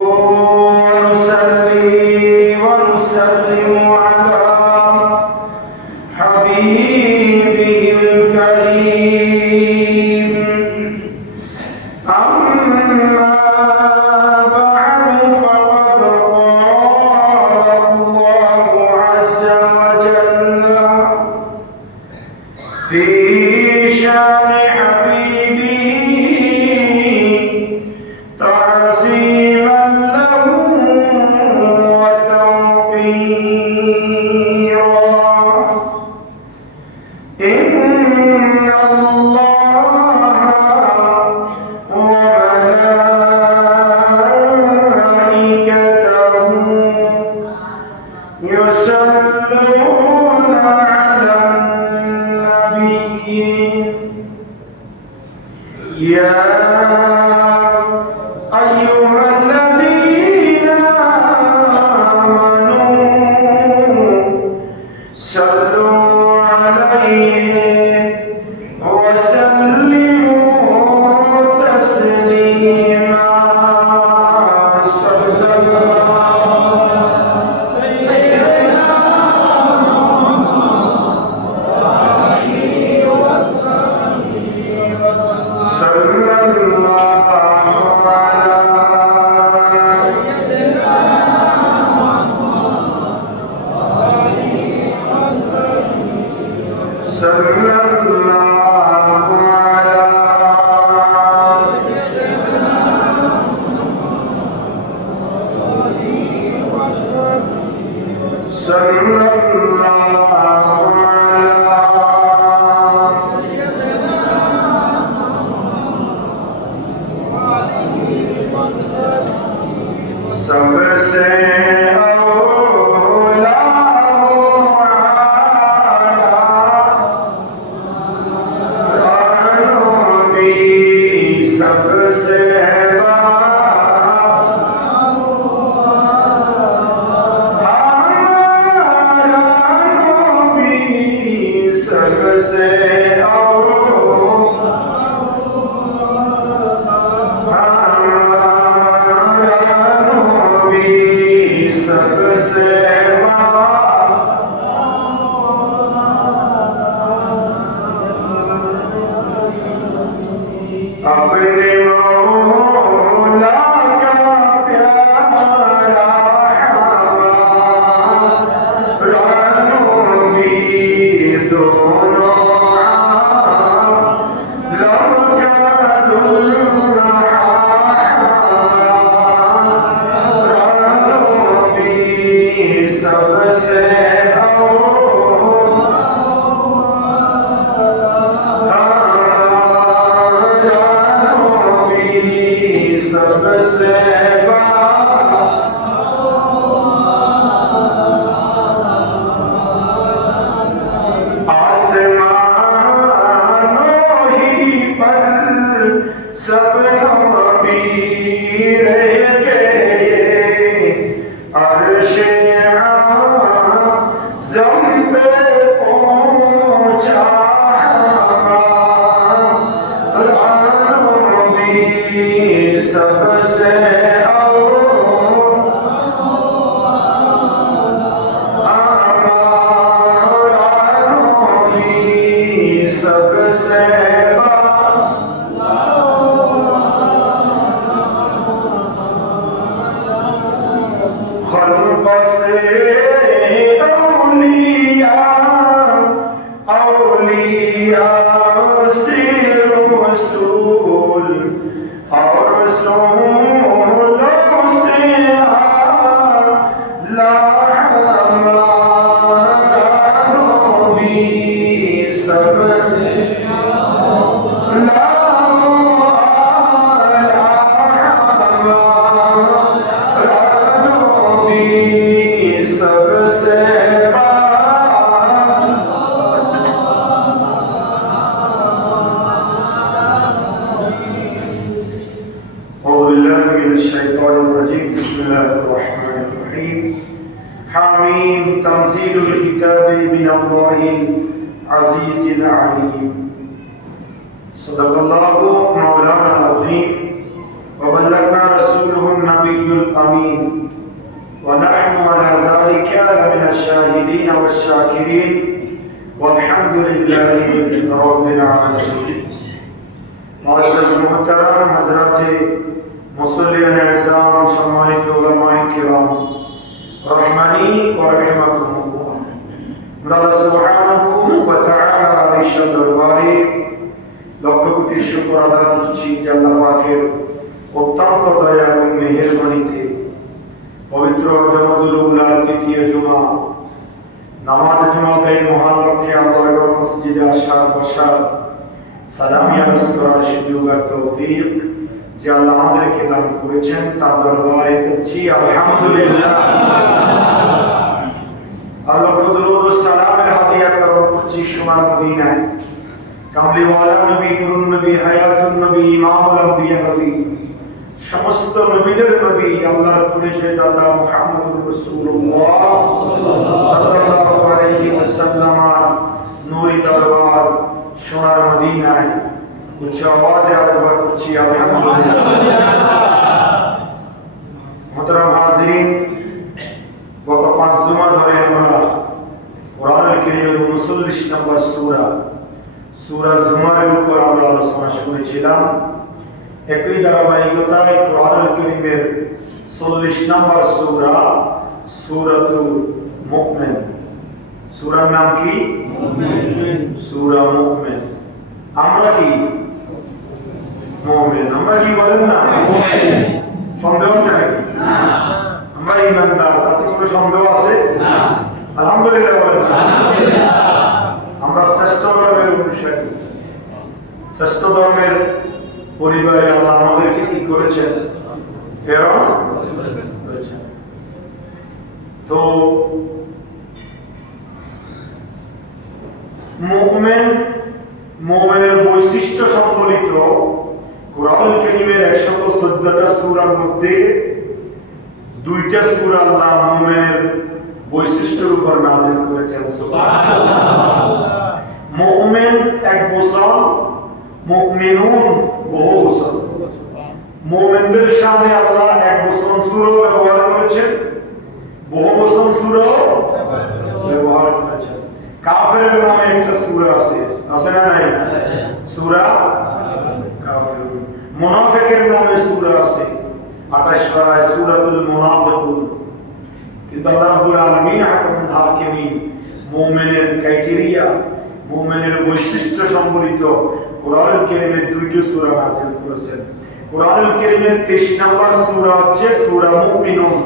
ونصلي ونسلم على حبيبه الكريم أما بعد فقد قال الله عز وجل في شان حبيبه تعظيما له وتوقيرا إن الله وملائكته يصلون على النبي يا أيها الذين آمنوا صلوا عليه وسلموا تسليما صلى अपने मौला का प्यारा हमारा नबी दोनों आलम का दुल्हा हमारा नबी सबसे सब नबी रह गए अर्शे आज़म पे पहुंचा हमारा नबी सबसे حميم تنزيل الكتاب من الله العزيز العليم صدق الله مولانا العظيم وبلغنا رسوله النبي الأمين ونحن على ذلك لمن الشاهدين والشاكرين والحمد لله رب العالمين معزز محترم حضرات মুসল্লিয়ান ইসলাম সম্মানিত উলামায়ে কিরাম রহমানি ওয়া রাহিমাকুমুল্লাহ আল্লাহ সুবহানাহু ওয়া তাআলা ইরশাদ দরবারে লক্ষ কোটি শুকর আদায় করছি যে আল্লাহ পাকের অত্যন্ত দয়া এবং মেহেরবানিতে পবিত্র জমাতুল উলার তৃতীয় জুমা নামাজ জুমাতের মহান লক্ষ্যে আল্লাহর মসজিদে আসার বসার সালামিয়া করার সুযোগ আর তৌফিক যে আল্লাহ আমাদেরকে দান করেছেন তার দরবারে করছি আলহামদুলিল্লাহ। আল্লাহ দরুদ ও সালামের হাদিয়া করছি সোনার মদিনায় কামলিওয়ালা নবী নুরুন নবী হায়াতুন নবী ইমামুল আম্বিয়া নবী সমস্ত নবীদের নবী আল্লাহর পরিচয় দাতা মুহাম্মদুর রাসূলুল্লাহ সাল্লাল্লাহু আলাইহি ওয়াসাল্লাম নূরি দরবার সোনার মদিনায় উচ্চ আওয়াজে আরম্ভ করছি আলহামদুলিল্লাহ। মুহতারাম হাজিরিন, গত 5 জুমা ধরে আমরা কোরআনুল কারীমের 39 নম্বর সূরা জুমারের উপর আমরা আলোচনা শুনেছিলাম। একই ধারাবাহিকতায় কোরআনুল কারীমের 40 নম্বর সূরাতুল মুমিন। সূরার নাম কি? সূরা মুমিন। আমরা কি মুমিন? আমরা কি বলেন না মুমিন? সন্দেহ আছে নাকি? না। আমরা ঈমানদার, তাতে কোনো সন্দেহ আছে? না। আলহামদুলিল্লাহ বলেন। আলহামদুলিল্লাহ। আমরা শ্রেষ্ঠ ধর্মের অনুসারী, শ্রেষ্ঠ ধর্মের পরিবারে আল্লাহ আমাদেরকে কি করেছেন? প্রেরণ করেছেন। তো মুমিনের বৈশিষ্ট্য সম্বলিত কোরআনুল কারীমের 114টা সূরার মধ্যে 2টা সূরা আল্লাহ মুমিনের বৈশিষ্ট্যের উপর নাযিল করেছেন। সুবহানাল্লাহ। মুমিন এক বচন, মুমিনুন বহু বচন। মুমিনদের সামনে আল্লাহ এক বচন সূরা ব্যবহার করেছেন, বহু বচন সূরা ব্যবহার করেছেন। কাফেরের নামে একটা সূরা আছে না নাই? সূরা কাফির। মুনাফিকের নামে সূরা আছে 28 পারায় সূরাতুল মুনাফিকুন। কিন্তু আল্লাহ রাব্বুল আলামিন হাকামুল হাকিমিন মুমিনের ক্রাইটেরিয়া, মুমিনের বৈশিষ্ট্য সম্বলিত কোরআনুল কারীমের 2টি সূরা নাযিল করেছেন। কোরআনুল কারীমের 23 নম্বর সূরা হচ্ছে সূরা মুমিনুন,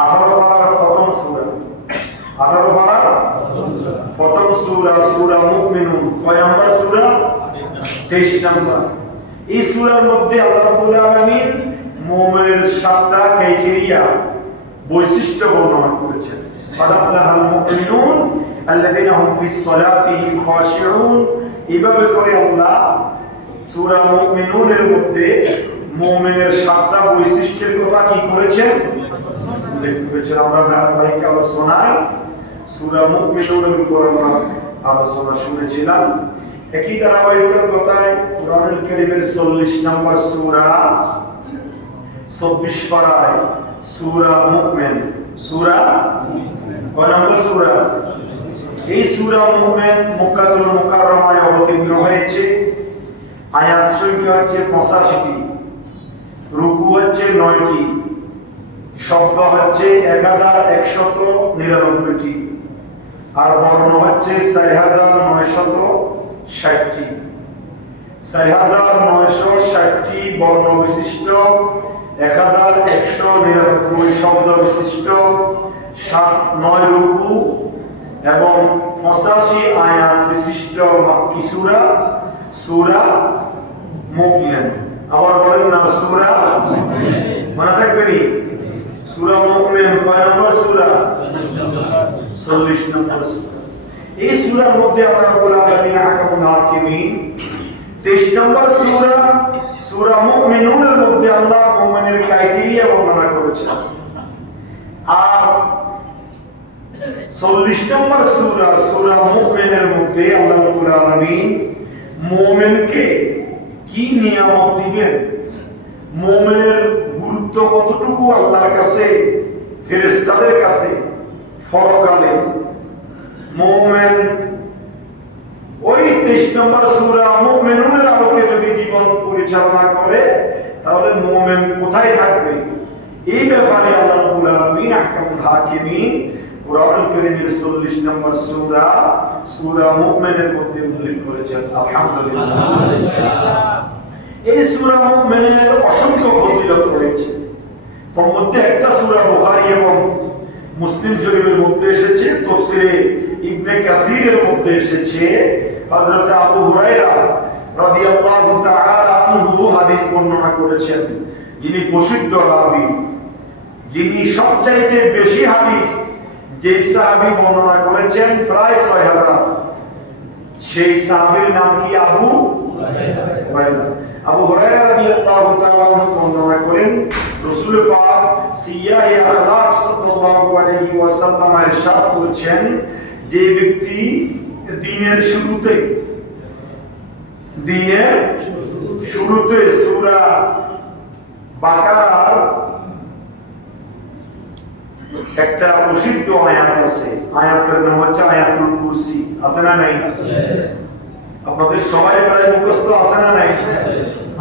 18 পারার প্রথম সূরা। 18 পারার প্রথম সূরা মুমিনুন। কয় নম্বর সূরা? 23 নম্বর। এই সূরার মধ্যে আল্লাহ রাব্বুল আলামিন মুমিনের 7টা ক্রাইটেরিয়া, বৈশিষ্ট্য বর্ণনা করেছেন। ফালাহাল মুমিনুন আল্লাযীনা হুম ফিস সালাতিহিম খাশিউন। এইভাবে করে আল্লাহ সূরা মুমিনুনের মধ্যে মুমিনের 7টা বৈশিষ্ট্যের কথা কি করেছেন? উল্লেখ করেছেন। আমরা ধারাবাহিক আলোচনায় সূরা মুমিনুনের উপর আমরা আলোচনা শুনেছিলাম। একই ধারাবাহিকতায় কোরআনুল কারীমের 40 নম্বর সূরা 24 পারায় সূরা মুমিন। সূরা কয় নম্বর সূরা? এই সূরা মুমিন মক্কাতুল মুকাররমায় অবতীর্ণ হয়েছে। আয়াত সংখ্যা হচ্ছে 85টি, রুকু হচ্ছে 9টি, শব্দ হচ্ছে 1199টি, আর বর্ণ হচ্ছে 4960টি। 4960টি বর্ণ বিশিষ্ট, 1199 শব্দ বিশিষ্ট, 9 রুকু এবং 85 আয়াত বিশিষ্ট মাক্কি সূরা সূরা মুমিন। আবার বলেন না সূরা মুমিন, মনে থাকবে নি? সূরা মুমিন কয় নম্বর সূরা? 40 নম্বর সূরা। এই সূরার মধ্যে আল্লাহ রাব্বুল আলামিন হাকামুল হাকিমিন 23 নম্বর সূরা মুমিনুনের মধ্যে আল্লাহ মুমিনের ক্রাইটেরিয়া বর্ণনা করেছেন। আর 40 নম্বর সূরা মুমিনের মধ্যে আল্লাহ রাব্বুল আলামিন মুমিনকে কি নিয়ামত দিবেন, মুমিনের গুরুত্ব কতটুকু আল্লাহর কাছে, ফেরেশতাদের কাছে পরকালে। মুমিন ওই 23 নম্বর সূরা মুমিনুনের আলোকে যদি জীবন পরিচালনা করে তাহলে মুমিন কোথায় থাকবে, এই ব্যাপারে আল্লাহ রাব্বুল আলামিন আহকামুল হাকিমিন কুরআনুল কারীমের 40 নম্বর সূরা মুমিনের মধ্যে উল্লেখ করেছেন। আলহামদুলিল্লাহ। এই সূরা মুমিনের অসংখ্য ফজিলত রয়েছে। তার মধ্যে একটা সূরা বুখারী এবং মুসলিম শরীফের মধ্যে এসেছে, তাফসীরে ইবনে কাসীরের মধ্যে এসেছে। হযরত আবু হুরায়রা রাদিয়াল্লাহু তাআলা আনহু হাদিস বর্ণনা করেছেন, যিনি প্রসিদ্ধ রাবী, যিনি সবচাইতে বেশি হাদিস যে সাহাবী বর্ণনা করেছেন প্রায় 6000। সেই সাহাবীর নাম কি? আবু হুরায়রা। আবু হুরায়রা রাদিয়াল্লাহু তাআলা বর্ণনা করেন, রাসূল পাক সিয়াহে আখলাক সাল্লাল্লাহু আলাইহি ওয়াসাল্লাম ইরশাদ করেছেন, যে ব্যক্তি দিনের শুরুতে সূরা বাকারার একটা প্রসিদ্ধ আয়াত আছে, আয়াতের নাম হচ্ছে আয়াতুল কুরসি। আছে না নাই? আপনাদের সবাই প্রায় মুখস্থ আছে না নাই?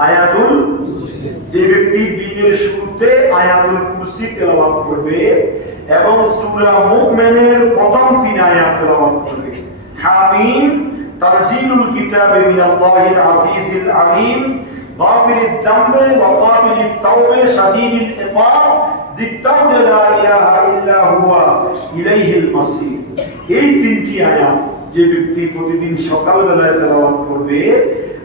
আয়াতুল কুরসি। যে ব্যক্তি দিনের শুরুতে আয়াতুল কুরসি তেলাওয়াত করবে এবং সূরা মুমিনের প্রথম 3 আয়াত তেলাওয়াত করবে, হামিম তানজিলুল কিতাবি মিনাল্লাহিল আজিজিল আলিম গাফিরিদ যামবি ওয়া কাবিলিত তাওবা শাদীদিল ইকাব যিত্তাওয়া লা ইলাহা ইল্লা হুয়া ইলাইহিল মাসির। এই 3টি আয়াত যে ব্যক্তি প্রতিদিন সকালবেলায় তেলাওয়াত করবে,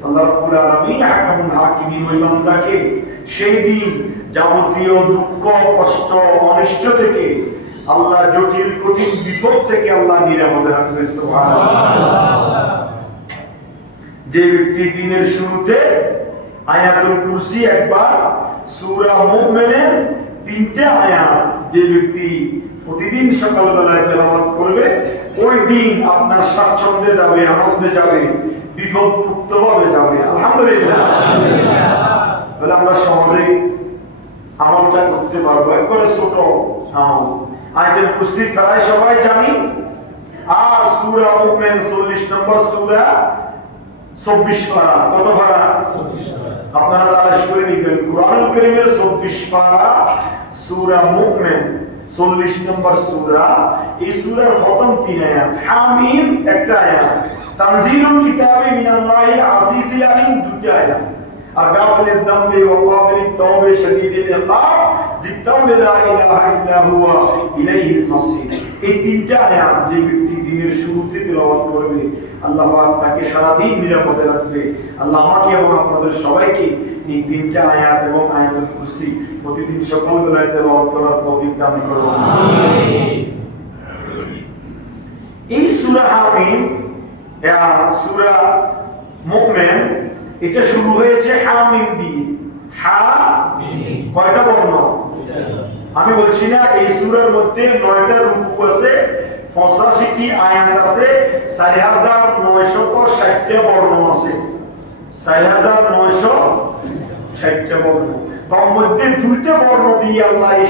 আল্লাহ রাব্বুল আলামিন আহকামুল হাকিমিন ওই বান্দাকে সেই দিন যাবতীয় দুঃখ, কষ্ট, অনিষ্ট থেকে, আল্লাহ জটিল কঠিন বিপদ থেকে আল্লাহ নিরাপদ রাখবে। সুবহানাল্লাহ। যে ব্যক্তি দিনের শুরুতে আয়াতুল কুরসি একবার, সূরা মুমিনের 3টে আয়াত যে ব্যক্তি প্রতিদিন সকালবেলায় তেলাওয়াত করবে, ওই দিন আপনার স্বাচ্ছন্দ্যে যাবে, আনন্দে যাবে, বিপদ মুক্ত ভাবে যাবে। আলহামদুলিল্লাহ। তাহলে আমরা সহজে আমলটা করতে পারবো। একবারে ছোট আমল, আয়াতুল কুরসি প্রায় সবাই জানি। আর সূরা মুমিন 40 নম্বর সূরা, 24 পারা। কত পারা? 24 পারা। আপনারা তালাশ করে নেবেন, কুরআনুল কারীমের 24 পারা সূরা মুমিন 40 নম্বর সূরা। এই সূরার প্রথম 3 আয়াত, হামিম একটা আয়াত, তানজিলুল কিতাবি মিনাল্লাহিল আজিজিল আলিম 2টা আয়াত, আর গাফিরিদ যামবি ওয়া কাবিলিত তাওবা শাদীদিল ইকাব যিত্তাওয়া লা ইলাহা ইল্লা হুয়া ইলাইহিল মাসির। এই 3টা আয়াত যে ব্যক্তি দিনের শুরুতে তেলাওয়াত করবে, আল্লাহ পাক তাকে সারা দিন নিরাপদে রাখবে। আল্লাহ আমাকে এবং আপনাদের সবাইকে এই 3টা আয়াত এবং আয়াতুল কুরসি প্রতিদিন সকালবেলায় তেলাওয়াত করার তৌফিক দান করুন। আমিন। এই সূরা হামিম, সূরা মুমিন, এটা শুরু হয়েছে হামিম দিয়ে। হামিম কয়টা বর্ণ? আমি বলছি না, এই সূরার মধ্যে 9টা রুকু আছে, 85টি আয়াত আছে, 4960টা বর্ণ আছে। 4960টা বর্ণ। তার মধ্যে 2টা বর্ণ দিয়ে আল্লাহ এই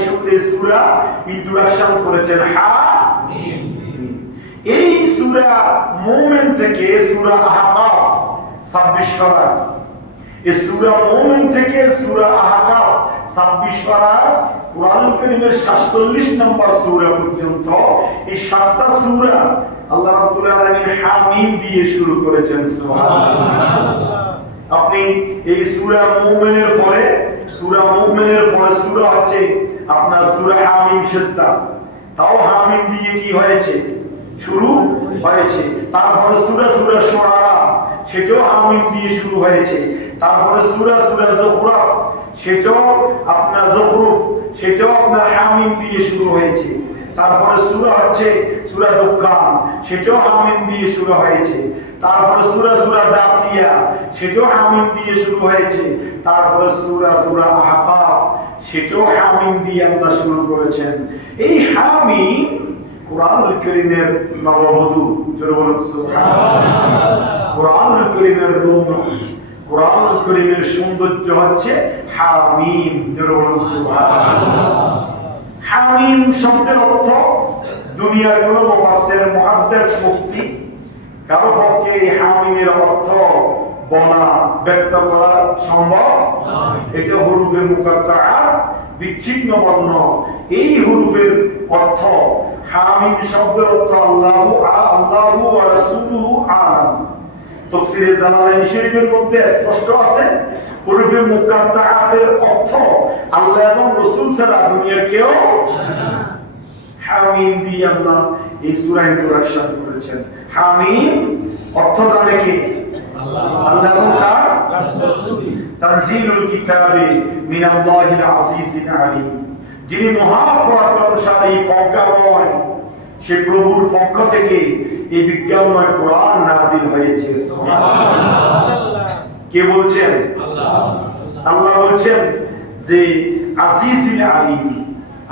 সূরা ইন্ট্রোডাকশন করেছেন, হামিম। এই সূরা মুমিন থেকে সূরা আহকাফ 26 পারা, এই সূরা মুমিন থেকে সূরা আহকাফ 26 পারা, কুরআনুল কারীমের 47 নম্বর সূরা পর্যন্ত এই 7টা সূরা আল্লাহ রাব্বুল আলামিন হামিম দিয়ে শুরু করেছেন। সুবহানাল্লাহ। আপনি এই সূরা মুমিনের পরে সূরা হচ্ছে আপনার সূরা হামিম সিজদা, তাও হামিম দিয়ে কি হয়েছে? শুরু হয়েছে। তারপরে সূরা শুআরা, সেটাও হামিম দিয়ে শুরু হয়েছে। তারপরে সূরা যুখরুফ, সেটাও আপনার যুখরুফ, সেটাও আপনার হামিম দিয়ে শুরু হয়েছে। তারপরে সূরা হচ্ছে সূরা দুখান, সেটাও হামিম দিয়ে শুরু হয়েছে। তারপরে সূরা জাসিয়া, সেটাও হামিম দিয়ে শুরু হয়েছে। তারপরে সূরা আহকাফ, সেটাও হামিম দিয়ে আল্লাহ শুরু করেছেন। এই হামিম কুরআনুল কারীমের নববধূ, জোরে বলুন সুবহানাল্লাহ। কুরআনুল কারীমের রূপ, কুরআনুল কারীমের সৌন্দর্য হচ্ছে হামিম। জোরে বলুন সুবহানাল্লাহ। হামিম শব্দের অর্থ দুনিয়ার কোন মুফাসসির, মুহাদ্দিস, মুফতি কারো পক্ষে এই হামিমের অর্থ বলা ব্যাখ্যা করা সম্ভব নয়। এটা হুরুফে মুকাত্তাআ, বিচ্ছিন্ন বর্ণ। এই হুরুফের অর্থ হামিম শব্দের অর্থ আল্লাহু ওয়া রাসূলুহু আ'লাম। তাফসীরে জালালাইন শরীফের মধ্যে স্পষ্ট আছে হুরুফে মুকাত্তাআতের অর্থ আল্লাহ এবং রাসূল ছাড়া দুনিয়ার কেউ না। হামিম দিয়ে আল্লাহ এই সূরা ইন্ট্রোডাকশন করেছেন। হামিম অর্থ জানে কি? আল্লাহ এবং তার রাসূল। তানজিলুল কিতাবি মিনাল্লাহিল আজিজিল আলীম, যিনি মহাপরাক্রমশালী, প্রজ্ঞাময়, সে প্রভুর পক্ষ থেকে এই বিজ্ঞানময় কোরআন নাযিল হয়েছে। সুবহানাল্লাহ। কে বলছেন? আল্লাহ। আল্লাহ বলছেন যে আজিজিল আলীম,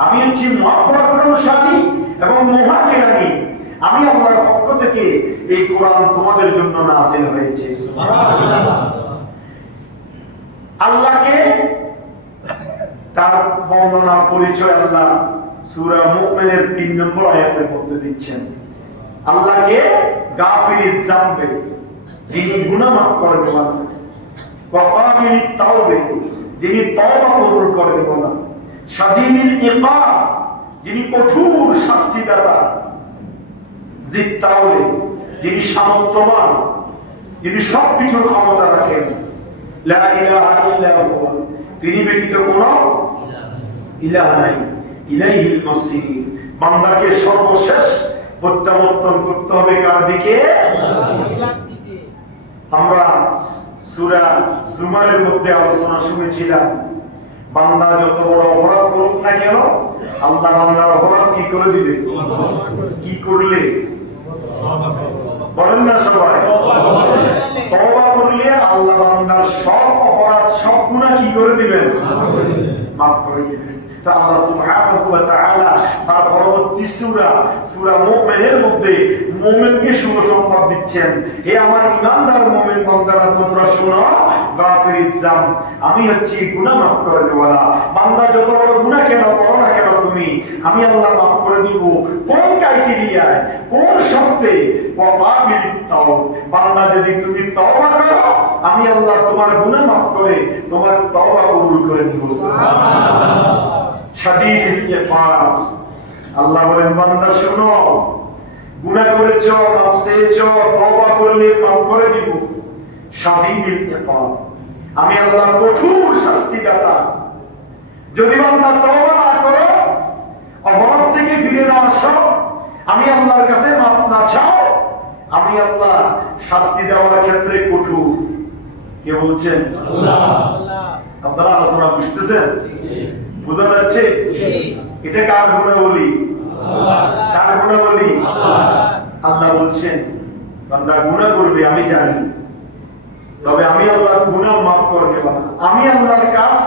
আমি হচ্ছি মহাপরাক্রমশালী এবং মহাজ্ঞানী, আমি আল্লাহর পক্ষ থেকে এই কোরআন তোমাদের জন্য নাযিল হয়েছে। সুবহানাল্লাহ। আল্লাহকে তার বর্ণনা পরিচয় আল্লাহ সূরা মুমিনের ৩ নম্বর আয়াতের মধ্যে দিচ্ছেন। আল্লাহকে গাফিরিজ যামবে, যিনি গুনাহ মাফ করবে বলা, ওয়া কাবিলিত তাওবে, যিনি তওবা কবুল করবে বলা, শাদীদিল ইকাব, যিনি কঠোর শাস্তিদাতা, জিত তাওলে, যিনি সামর্থ্যবান, যিনি সবকিছুর ক্ষমতা রাখেন, লা ইলাহা ইল্লা হুয়া, তিনি ব্যতীত কোনো ইলাহ নাই, ইলাইহিল মাসির, বান্দাকে সর্বশেষ প্রত্যাবর্তন করতে হবে কার দিকে? আল্লাহর দিকে। আমরা সূরা জুমারের মধ্যে আলোচনা শুনেছিলাম, বান্দা যত বড় অপরাধ করুক না কেন আল্লাহ বান্দার অপরাধ কি করে দিবে? কি করলে? বলেন না সবাই? তওবা করলে আল্লাহ বান্দার সব অপরাধ, সব গুনাহ কি করে দিবেন? মাফ করে দিবেন। তা আল্লাহ সুবহানাহু ওয়া তাআলা তার পরবর্তী সূরা মুমিনের মধ্যে মুমিনকে সুসংবাদ দিচ্ছেন, হে আমার ঈমানদার মুমিন বান্দারা, তোমরা শোনো, গাফিরিজ যাম, আমি হচ্ছি গুনাহ মাফ করেওয়ালা। বান্দা যত বড় গুনাহ কেন করো না কেন তুমি, আমি আল্লাহ মাফ করে দিব। কোন ক্রাইটেরিয়ায়, কোন শর্তে? ওয়া কাবিলিত তাওব, বান্দা যদি তুমি তওবা করো আমি আল্লাহ তোমার গুনাহ মাফ করে তোমার তওবা কবুল করে নিব। সুবহানাল্লাহ। শাদীদুল ইকাব, আল্লাহ বলেন বান্দা শোনো, গুনাহ করেছো, মাফ চেয়েছো, তওবা করলে মাফ করে দিব। শাদীদুল ইকাব, আমি আল্লাহ কঠোর শাস্তিদাতা। যদি বান্দা তওবা না করো, অপরাধ থেকে ফিরে না আসো, আমি আল্লাহর কাছে মাফ না চাও, আমি আল্লাহ শাস্তি দেওয়ার ক্ষেত্রে কঠোর। কে বলছেন? আল্লাহ। আপনারা আলোচনা বুঝতেছেন? বুঝা যাচ্ছে? এটা কার গুণাবলী? কার গুণাবলী? আল্লাহ বলছেন বান্দা গুনাহ করবে আমি জানি, তবে আমি আল্লাহ গুনাহ মাফ করবে না। আমি আল্লাহর কাজ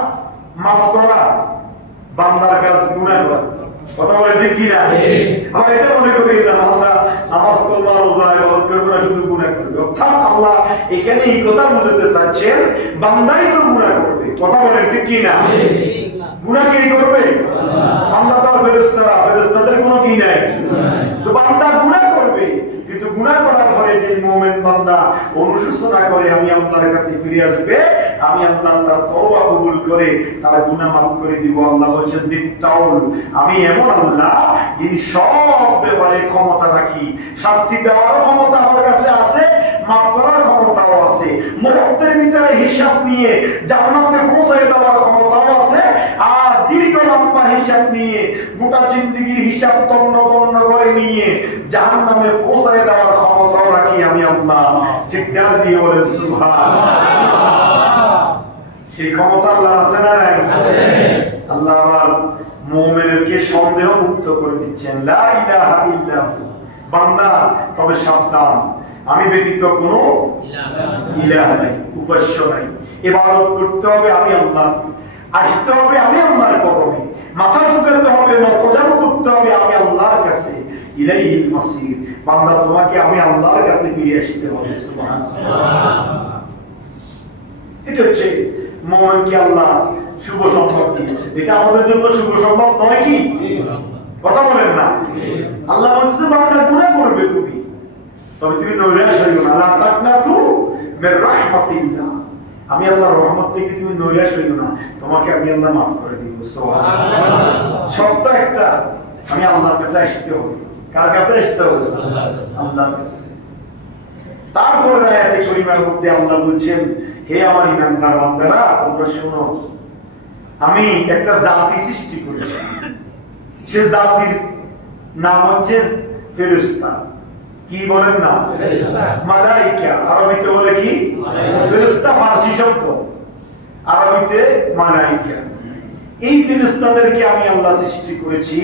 মাফ করা, বান্দার কাজ গুনাহ করা। কথা বলে ঠিক কি না? আমরা এটা মনে করি না আল্লাহ নামাজ পড়বা, রোজা ইবাদত করবে, শুধু গুনাহ করবে। অর্থাৎ আল্লাহ এখানে এই কথা বুঝাতে চাচ্ছেন বান্দাই তো গুনাহ করবে। কথা বলে ঠিক কি না? গুনাহ কে করবে? বান্দা তো ফেরেশতারা, ফেরেশতাদের কোনো কি নাই, তো বান্দা গুনাহ করবে। কিন্তু গুনাহ করার পরে যে মুমিন বান্দা অনুশোচনা করে আমি আল্লাহর কাছে ফিরে আসবে, আমি আল্লাহ তার তওবা কবুল করে তার গুনাহ মাফ করে দিব। আল্লাহ বলেন জিত্তাউল, আমি এমন আল্লাহ যিনি সব ব্যাপারে ক্ষমতা রাখি, শাস্তি দেওয়ার ক্ষমতা আমার কাছে আছে, মাফ করার ক্ষমতাও আছে, মুহূর্তের ভিতরে হিসাব নিয়ে জান্নাতে পৌঁছে দেওয়ার ক্ষমতাও আছে, আর দীর্ঘ লম্বা হিসাব নিয়ে গোটা জিন্দেগীর হিসাব তন্ন তন্ন করে নিয়ে জাহান্নামে পৌঁছে দেওয়ার ক্ষমতাও রাখি আমি আল্লাহ। চিৎকার দিয়ে বলেন সুবহানাল্লাহ। সেই ক্ষমতা আল্লাহ আছে না নাই? আছে। আল্লাহ আবার মুমিনকে সন্দেহ মুক্ত করে দিচ্ছেন, লা ইলাহা ইল্লাহু, বান্দা তবে সাবধান, আমি ব্যতীত কোনো ইলাহ নাই, উপাস্য নাই। ইবাদত করতে হবে আমি আল্লাহ, আসতে হবে আমি আল্লাহর কদমে, মাথা ঝুঁকাতে হবে, নতজানু করতে হবে আমি আল্লাহর কাছে। ইলাইহিল মাসির, বান্দা তোমাকে আমি আল্লাহর কাছে ফিরে আসতে হবে। সুবহানাল্লাহ। এটা হচ্ছে মুমিনকে আল্লাহ শুভ সংবাদ দিয়েছে। এটা আমাদের জন্য শুভ সংবাদ নয় কি? কথা বলেন না? আল্লাহ বলছে বান্দা গুনাহ করবে তুমি, তবে তুমি নৈরাশ হইও না। লা তাকনাতু মির রাহমাতিল্লাহ, আমি আল্লাহর রহমত থেকে তুমি নৈরাশ হইও না, তোমাকে আমি আল্লাহ মাফ করে দিব। সুবহানাল্লাহ। সত্য একটা, আমি আল্লাহর কাছে আসতে হবে। কার কাছে আসতে হবে? আল্লাহর কাছে। তারপর আয়াতে কারিমার মধ্যে আল্লাহ বলছেন, হে আমার ঈমানদার বান্দারা, তোমরা শোনো, আমি একটা জাতি সৃষ্টি করেছি। সে জাতির নাম হচ্ছে ফেরেশতা। কি বলেন না? ফেরেশতা। মালায়েকা, আরবিতে বলে কি? ফেরেশতা ফারসি শব্দ, আরবিতে মালায়েকা। এই ফেরেশতাদেরকে আমি আল্লাহ সৃষ্টি করেছি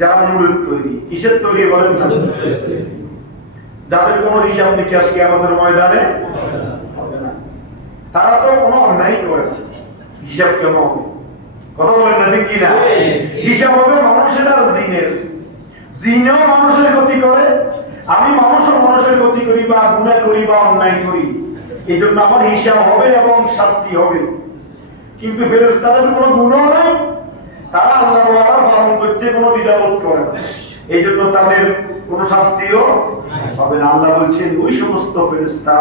যারা নূরের তৈরি। কিসের তৈরি বলেন না? যাদের কোনো হিসাব নিকাশ কিয়ামতের ময়দানে হবে না। তারা তো কোনো অন্যায় করে না, হিসাব কেন হবে? কথা বলেন না ঠিক কিনা? হিসাব হবে মানুষের আর জিনের। জিনেও মানুষের ক্ষতি করে, আমি মানুষও মানুষের ক্ষতি করি বা গুনাহ করি বা অন্যায় করি, এই জন্য আমার হিসাব হবে এবং শাস্তি হবে। কিন্তু ফেরেশতাদের কোনো গুনাহ নাই, তারা আল্লাহর ওয়াদা পালন করতে কোনো দ্বিধাবোধ করে না, এই জন্য তাদের কোনো শাস্তিও হবে না। আল্লাহ বলছেন, ওই সমস্ত ফেরেশতা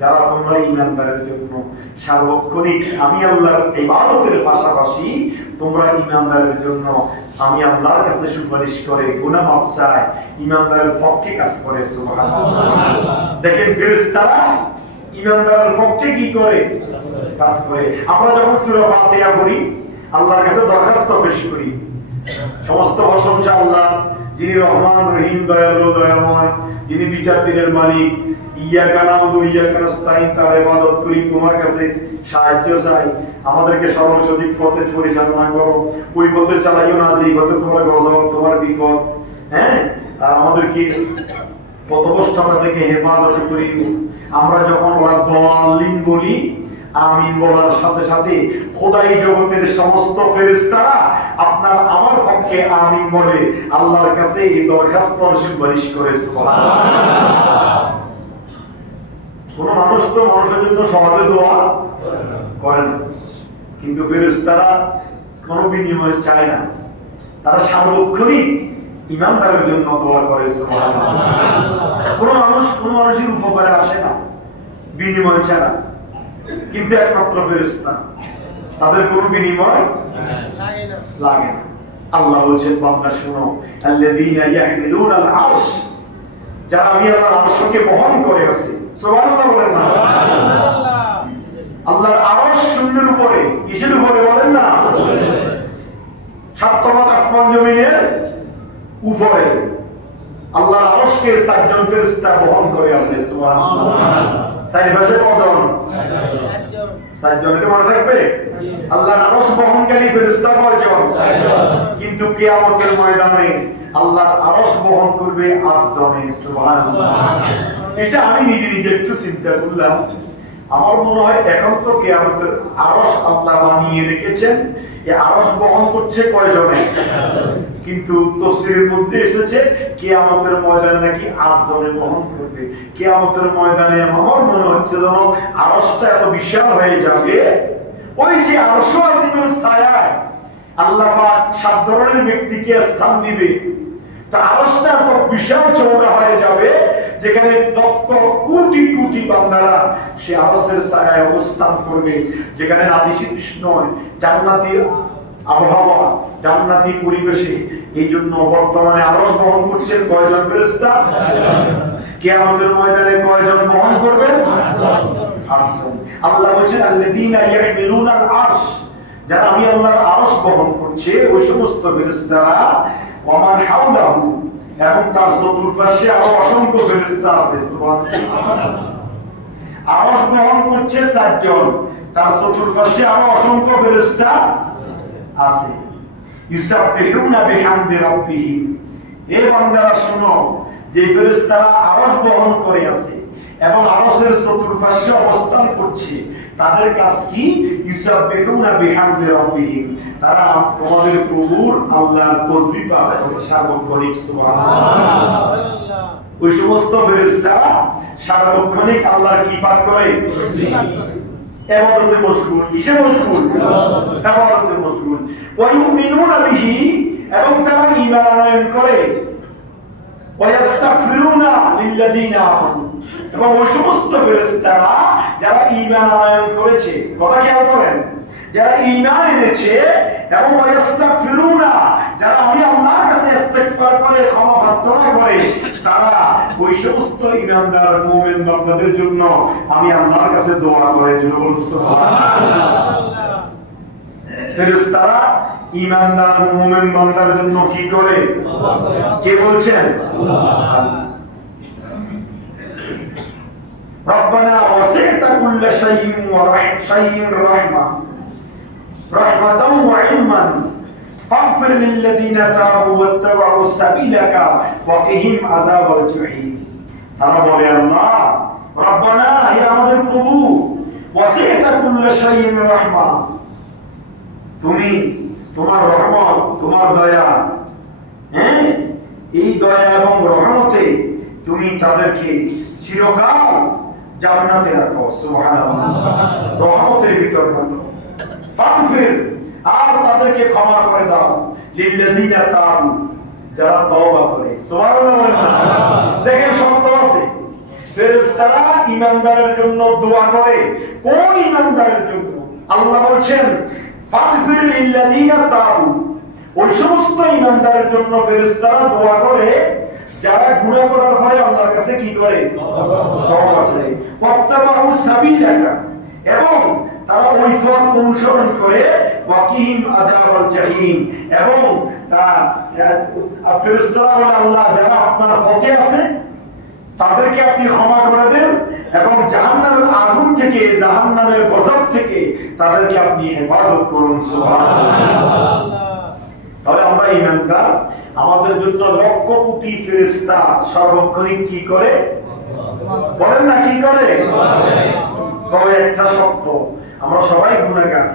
যারা তোমরা ঈমানদারের জন্য সার্বক্ষণিক আমি আল্লাহর ইবাদতের পাশাপাশি তোমরা ঈমানদারের জন্য আমি আল্লাহর কাছে সুপারিশ করে গুনাহ মাফ চায়, ঈমানদারের পক্ষে কাজ করে। সুবহানাল্লাহ। দেখেন ফেরেশতারা ঈমানদারের পক্ষে কি করে? কাজ করে। আমরা যখন সূরা ফাতিহা পড়ি, আল্লাহর কাছে দরখাস্ত পেশ করি, সমস্ত প্রশংসা আল্লাহ, যিনি রহমান রহিম, দয়ালু দয়াময়, যিনি বিচার দিনের মালিক। ইয়াকা নাবুদু ওয়া ইয়াকা নাস্তাইন, তার ইবাদত করি, তোমার কাছে সাহায্য চাই, আমাদেরকে সরল সঠিক পথে পরিচালনা করো, ওই পথে চালাইও না যে পথে তোমার গজব, তোমার বিপদ, হ্যাঁ, আর আমাদেরকে পথভ্রষ্টতা থেকে হেফাজত করি। আমরা যখন ওলা দাল্লিন বলি, আমিন বলার সাথে সাথে খোদাই জগতের সমস্ত ফেরেশতারা আপনার আমার পক্ষে আমিন বলে আল্লাহর কাছে এই দরখাস্ত সুপারিশ করে। সুবহানাল্লাহ। কোন মানুষ তো মানুষের জন্য সহজে দোয়া করে না, কিন্তু ফেরেশতারা কোনো বিনিময় চায় না, তারা সার্বক্ষণিক ঈমানদারের জন্য দোয়া করে। সুবহানাল্লাহ। কোন মানুষের উপকারে আসে না বিনিময় ছাড়া, কিন্তু একমাত্র ফেরেশতা, তাদের কোনো বিনিময় লাগে না। আল্লাহ বলছেন, বান্দা শোনো, আল্লাযীনা ইয়াহমিলুনাল আরশ, যারা আমি আল্লাহর আরশকে বহন করে আছে। সুবহানাল্লাহ বলেন না? আল্লাহর আরশ শূন্যের উপরে, কিসের উপরে বলেন না? সাততম আসমান জমিনের উপরে আল্লাহর আরশকে চারজন ফেরেশতা বহন করে আছে। সুবহানাল্লাহ। চার পাশে কজন? চারজন। এটা মনে থাকবে? আল্লাহর আরশ বহনকারী ফেরেশতা কয়জন? কিন্তু কিয়ামতের ময়দানে আল্লাহর আরশ বহন করবে 8 জনে। সুবহানাল্লাহ। এটা আমি নিজে একটু চিন্তা করলাম, আমার মনে হয় এখন তো কিয়ামতের আরশ আল্লাহ বানিয়ে রেখেছেন, এই আরশ বহন করছে কয়জনে? কিন্তু তাফসীরের মধ্যে এসেছে কিয়ামতের ময়দানে নাকি 8 জনে বহন করবে। কিয়ামতের ময়দানে আমার মনে হচ্ছে যেন আরশটা এত বিশাল হয়ে যাবে, ওই যে আরশ আজিমের ছায়ায় আল্লাহ পাক 7 ধরনের ব্যক্তিকে স্থান দিবে, তা আরশটা এত বিশাল চওড়া হয়ে যাবে যেখানে লক্ষ কোটি কোটি বান্দারা সে আরশের ছায়ায় অবস্থান করবে, যেখানে নাতিশীতোষ্ণ জান্নাতি আবহাওয়া, জান্নাতি পরিবেশে। এই জন্য বর্তমানে আরশ বহন করছেন কয়জন ফেরেশতা? কিয়ামতের ময়দানে কয়জন বহন করবেন? 8 জন। আল্লাহ বলেন, আল্লাযীনা ইয়াহমিলুনাল আরশ, যারা আমি আল্লাহর আরশ বহন করছে ওই সমস্ত ফেরেশতারা, ওয়া মান হাওলাহু, এবং তার চতুর্পাশে আরো অসংখ্য ফেরেশতা আছে। সুবহানাল্লাহ। আরশ বহন করছে 4 জন, তার চতুর্পাশে আরো অসংখ্য ফেরেশতা আছে। ইউসাববিহুনা বিহামদি রাব্বিহিম, এই বান্দারা শুনো, যে ফেরেশতারা আরশ বহন করে আছে এবং আরশের চতুর্পাশে অবস্থান করছে, তাদের কাজ কি? ইউসাববিহুনা বিহামদি রাব্বিহিম, তারা তোমাদের প্রভুর আল্লাহর তাসবিহ পাঠ করে সার্বক্ষণিক। সুবহানাল্লাহ। ওই সমস্ত ফেরেশতারা সার্বক্ষণিক আল্লাহর কি পাঠ করে? ইবাদতে মশগুল। কিসে মশগুল? ইবাদতে মশগুল। ওয়া ইউমিনুনা বিহি, এবং তারা ঈমান আনয়ন করে। ওয়া ইস্তাগফিরুনা লিল্লাযিনা আমানু, এবং ওই সমস্ত ফেরেশতারা যারা ঈমান আনয়ন করেছে, কথা খেয়াল করেন, যারা ঈমান এনেছে এবং ওয়া ইস্তাগফিরুনা, যারা আমি আল্লাহর কাছে ইস্তিগফার করে, ক্ষমা প্রার্থনা করে, তারা ওই সমস্ত ঈমানদার মুমিন বান্দাদের জন্য আমি আল্লাহর কাছে দোয়া করে। সুবহানাল্লাহ। ফেরেশতারা ঈমানদার মুমিন বান্দার জন্য কি করে? কে বলছেন? রব্বানা ওয়াসি'তা কুল্লা শাইইন রাহমাতাও ওয়া ইলমান ফাগফির লিল্লাযিনা তাবু ওয়াত্তাবাউ সাবিলাকা ওয়া কিহিম আযাবাল জাহিম। তারা বলে, আল্লাহ রব্বানা, হে আমাদের প্রভু, ওয়াসি'তা কুল্লা শাইইন রাহমা, তুমি তোমার রহমত, তোমার দয়া, এই দয়া এবং রহমতে তুমি তাদেরকে চিরকাল জান্নাতে রাখো। সুবহানাল্লাহ। রহমতের ভিতর রাখো। ফাগফির, আর তাদেরকে ক্ষমা করে দাও। লিল্লাযিনা তাবু, যারা তওবা করে। সুবহানাল্লাহ। দেখেন শব্দ আছে, ফেরেশতারা ঈমানদারের জন্য দোয়া করে। কোন ঈমানদারের জন্য? আল্লাহ বলছেন ফাগফির লিল্লাযিনা তাবু, ওই সমস্ত ঈমানদারের জন্য ফেরেশতারা দোয়া করে যারা গুনাহ করার পরে আল্লাহর কাছে কি করে? তওবা করে। ওয়াত্তাবাউ সাবিলাকা, এবং তারা ওই পথ অনুসরণ করে। ওয়া কিহিম আযাবাল জাহিম, এবং ফেরেশতারা বলে, আল্লাহ যারা আপনার পথে আছে তাদেরকে আপনি ক্ষমা করে দেন, এবং জাহান্নামের আগুন থেকে, জাহান্নামের গজব থেকে তাদেরকে আপনি হেফাজত করুন। সুবহানাল্লাহ। তাহলে আমরা ঈমানদার, আমাদের জন্য লক্ষ কোটি ফেরেশতা সার্বক্ষণিক কি করে? বলেন না, কি করে? তবে একটা সত্য, আমরা সবাই গুনাহগার।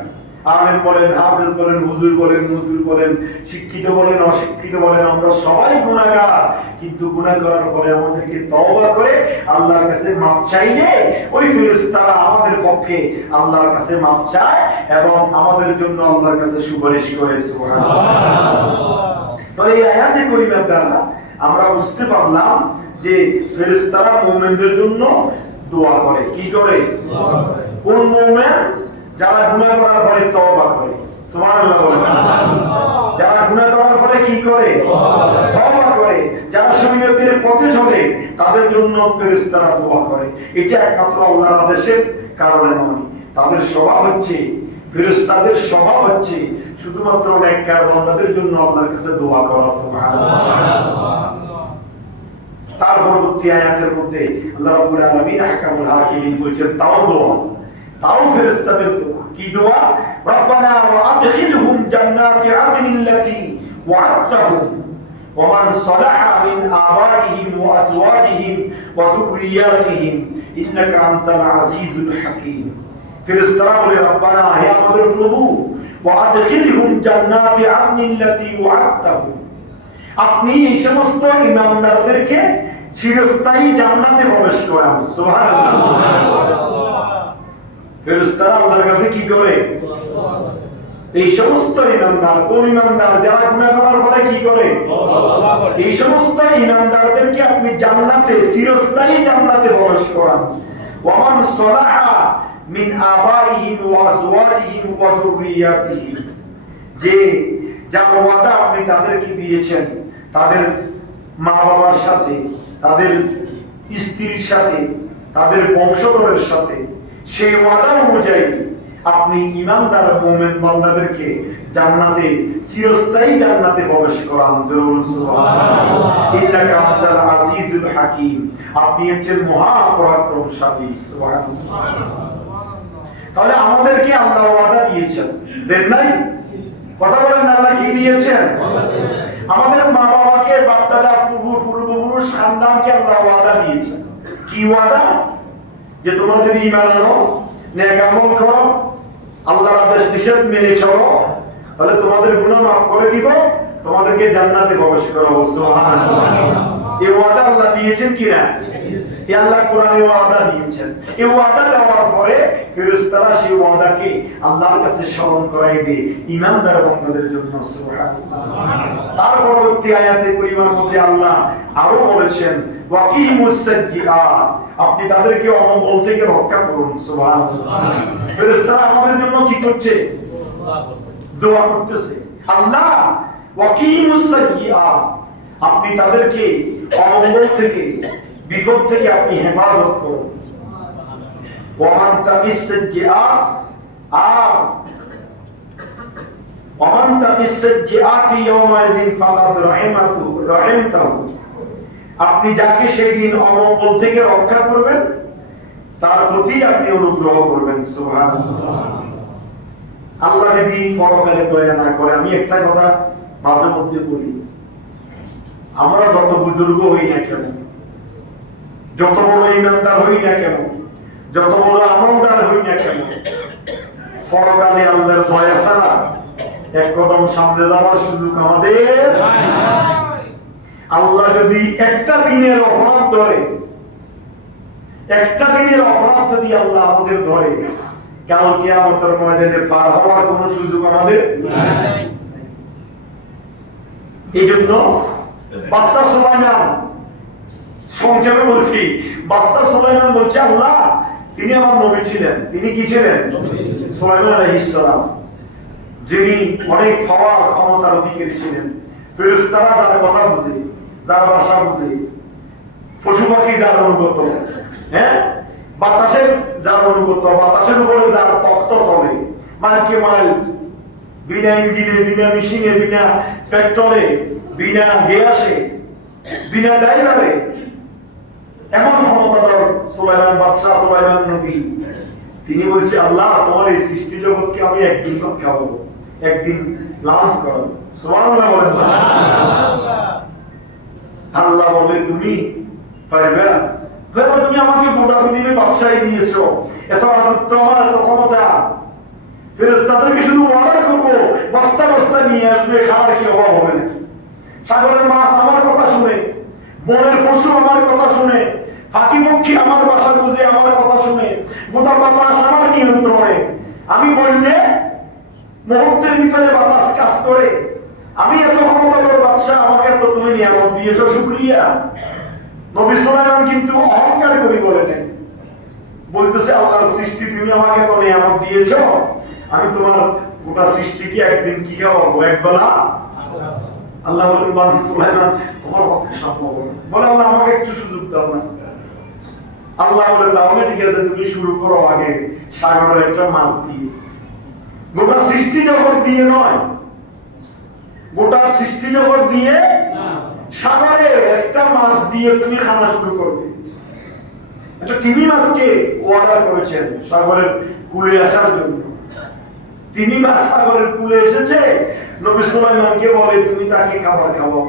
আলেম বলেন, হাফেজ বলেন, হুজুর বলেন, মুজুর বলেন, শিক্ষিত বলেন, অশিক্ষিত বলেন, আমরা সবাই গুনাহগার। কিন্তু গুনাহ করার পরে আমাদেরকে তওবা করে আল্লাহর কাছে মাপ চাইলে ওই ফেরেশতারা আমাদের পক্ষে আল্লাহর কাছে মাপ চায় এবং আমাদের জন্য আল্লাহর কাছে সুপারিশ করে। সুবহানাল্লাহ। তো এই আয়াতে কারিমার দ্বারা আমরা বুঝতে পারলাম যে ফেরেশতারা মুমিনদের জন্য দোয়া করে। কি করে? কোন মুমিন? যারা গুনাহ করার পরে তওবা করে। সুবহানাল্লাহ। যারা গুনাহ করার পরে কি করে? তওবা করে। যারা শরীয়তের পথে চলে তাদের জন্য ফেরেশতারা দোয়া করে। এটা একমাত্র আল্লাহর আদেশের কারণে নয়। তাদের স্বভাব হচ্ছে, ফেরেশতাদের স্বভাব হচ্ছে শুধুমাত্র নেককার বান্দাদের জন্য আল্লাহর কাছে দোয়া করা। সুবহানাল্লাহ। তার পরবর্তী আয়াতের মধ্যে আল্লাহ রাব্বুল আলামিন আহকামুল হাকিম বলেছেন তাও দোয়া, তাও ফেরেশতাদের দোয়া। কি দোয়া? রব্বানা ওয়া আদখিলহুম জান্নাতি আদনিল্লাতি ওয়া'আদতাহুম ওয়া মান সালাহা মিন আবাইহিম ওয়া আজওয়াজিহিম ওয়া যুররিয়াতিহিম ইন্নাকা আনতাল আজিজুল হাকীম। ফেরেশতারা বলে, রব্বানা, হে আমাদের প্রভু, ওয়া আদখিলহুম জান্নাতি আদনিল্লাতি ওয়া'আদতাহুম, আপনি এই সমস্ত ঈমানদারদেরকে চিরস্থায়ী জান্নাতে প্রবেশ করান। সুবহানাল্লাহ। ফেরেশতারা আল্লাহর কাছে কি করে? এই সমস্ত ঈমানদার, কোন ঈমানদার? যারা গুনাহ করার পরে কি করে? এই সমস্ত ঈমানদারদেরকে আপনি জান্নাতে, চিরস্থায়ী জান্নাতে প্রবেশ করান। ওয়া মান সালাহা মিন আবাইহিম ওয়া আজওয়াজিহিম ওয়া যুররিয়াতিহিম, যে যার ওয়াদা আপনি তাদেরকে দিয়েছেন, তাদের মা বাবার সাথে, তাদের স্ত্রীর সাথে, তাদের বংশধরের সাথে, সেই ওয়াদা অনুযায়ী আপনি ঈমানদার মুমিন বান্দাদেরকে জান্নাতে, চিরস্থায়ী জান্নাতে প্রবেশ করান। সুবহানাল্লাহ। ইন্নাকা আনতাল আজিজুল হাকীম, আপনি হচ্ছেন মহা পরাক্রমশালী। সুবহানাল্লাহ। তাহলে আমাদেরকে আল্লাহ ওয়াদা দিয়েছেন, দেন নাই? কথা বলেন, আল্লাহ কি দিয়েছেন? আমাদের মা বাবাকে, বাপ দাদা, পূর্বপুরুষ, খানদানকে আল্লাহ ওয়াদা দিয়েছেন। কি ওয়াদা? যে তোমরা যদি ঈমান আনো, নেক আমল করো, আল্লাহর আদেশ নিষেধ মেনে চলো, তাহলে তোমাদের গুনাহ মাফ করে দিব, তোমাদেরকে জান্নাতে প্রবেশ করাবো। সুবহানাল্লাহ। এই ওয়াদা আল্লাহ দিয়েছেন কিনা? এই আল্লাহ কোরআনে ওয়াদা দিয়েছেন। এই ওয়াদা দেওয়ার পরে ফেরেশতারা সেই ওয়াদাকে আল্লাহর কাছে স্মরণ করাই দিয়ে ঈমানদার বান্দাদের জন্য সুবহানাল্লাহ। তার পরবর্তী আয়াতে পরিমাণ মধ্যে আল্লাহ আরো বলেছেন ওয়াকিমুস সাইয়্যাত, আপনি তাদেরকে অমঙ্গল থেকে রক্ষা করুন। সুবহানাল্লাহ। ফেরেশতারা আমাদের জন্য কি করছে? দোয়া করতেছে। আল্লাহ ওয়াকিমুস সাইয়্যাত, আপনি তাদেরকে অমঙ্গল থেকে বিপদ থেকে আপনি হেফাজত করুন। ওয়ামান তাকিস সাইয়্যাত আর ওয়ামান তাকিস সাইয়্যাত ইয়াওমাইযিন ফাকাদ রাহিমতাহু, আপনি যাকে সেই দিন অমঙ্গল থেকে রক্ষা করবেন তার প্রতি আপনি অনুগ্রহ করবেন। সুবহানাল্লাহ। আল্লাহ যদি পরকালে দয়া না করে, আমি একটা কথা মাঝে মধ্যে বলি, আমরা যত বুজুর্গ হই না কেন, যত বড় ইমানদার হই না কেন, যত বড় আমলদার হই না কেন, পরকালে আল্লাহর দয়া ছাড়া এক কদম সামনে যাওয়ার সুযোগ আমাদের নাই। আল্লাহ যদি একটা দিনের অপরাধ ধরে, একটা দিনের অপরাধ যদি আল্লাহ আমাদের ধরে, কাল কিয়ামতের ময়দানে পার হওয়ার কোনো সুযোগ আমাদের নাই। এই জন্য বাদশা সুলাইমান, সংক্ষেপে বলছি, বাদশা সুলাইমান বলছে আল্লাহ তিনি আমার নবী ছিলেন। তিনি কি ছিলেন? সুলাইমান আলাইহিস সালাম, যিনি অনেক পাওয়ার ক্ষমতার অধিকারী ছিলেন। ফেরেশতারা তার কথা বুঝে, যার ভাষা বুঝে, পশু পাখি যার অনুগত, হ্যাঁ, বাতাসের যার অনুগত, বাতাসের উপরে যার তখ্ত চলে, মাইলকে মাইল, বিনা ইঞ্জিনে, বিনা মেশিনে, বিনা পেট্রোলে, বিনা গ্যাসে, বিনা ড্রাইভারে, এমন ক্ষমতাধর সুলাইমান বাদশা, সুলাইমান নবী, তিনি বলছে আল্লাহ তোমার এই সৃষ্টি জগৎকে আমি একদিন খাওয়াবো, একদিন লাঞ্চ করাবো। সুবহানাল্লাহ বলেন। আল্লাহ বলে তুমি পারবে? তুমি আমাকে গোটা পৃথিবীর বাদশাহী দিয়েছো, এত রাজত্ব আমার, এত ক্ষমতা, ফেরেশতাদেরকে শুধু অর্ডার করবো, বস্তা বস্তা নিয়ে আসবে, খাওয়ার কি অভাব হবে নাকি? সাগরের মাছ আমার কথা শুনে, বনের পশু আমার কথা শুনে, ফাঁকি পক্ষী আমার বাসা বুঝে আমার কথা শুনে, গোটা বাতাস আমার নিয়ন্ত্রণে, আমি বললে মুহূর্তের ভিতরে বাতাস কাজ করে। আমি এত ক্ষমতাধর বাদশা, আমাকে এত তুমি নিয়ামত দিয়েছো, শুকরিয়া। নবী সুলাইমান কিন্তু অহংকার করে বলে নাই, বলতেছে আল্লাহর সৃষ্টি তুমি আমাকে এত নিয়ামত দিয়েছো, আমি তোমার গোটা সৃষ্টিকে একদিন কি খাওয়াবো, একবেলা। আল্লাহ বলেন বান্দা সুলাইমান তোমার পক্ষে সম্ভব না। বলে আল্লাহ আমাকে একটু সুযোগ দাও না। আল্লাহ বলেন তাহলে ঠিক আছে, তুমি শুরু করো আগে সাগরের একটা মাছ দিয়ে। গোটা সৃষ্টি জগৎ দিয়ে নয়, গোটা সৃষ্টি জগৎ দিয়ে সাগরের একটা মাছ দিয়ে তুমি খানা শুরু করবে। একটা তিমি মাছকে অর্ডার করেছেন সাগরের কূলে আসার জন্য। তিমি মাছ সাগরের কূলে এসেছে, নবী সুলাইমানকে বলে তুমি তাকে খাবার খাওয়াও।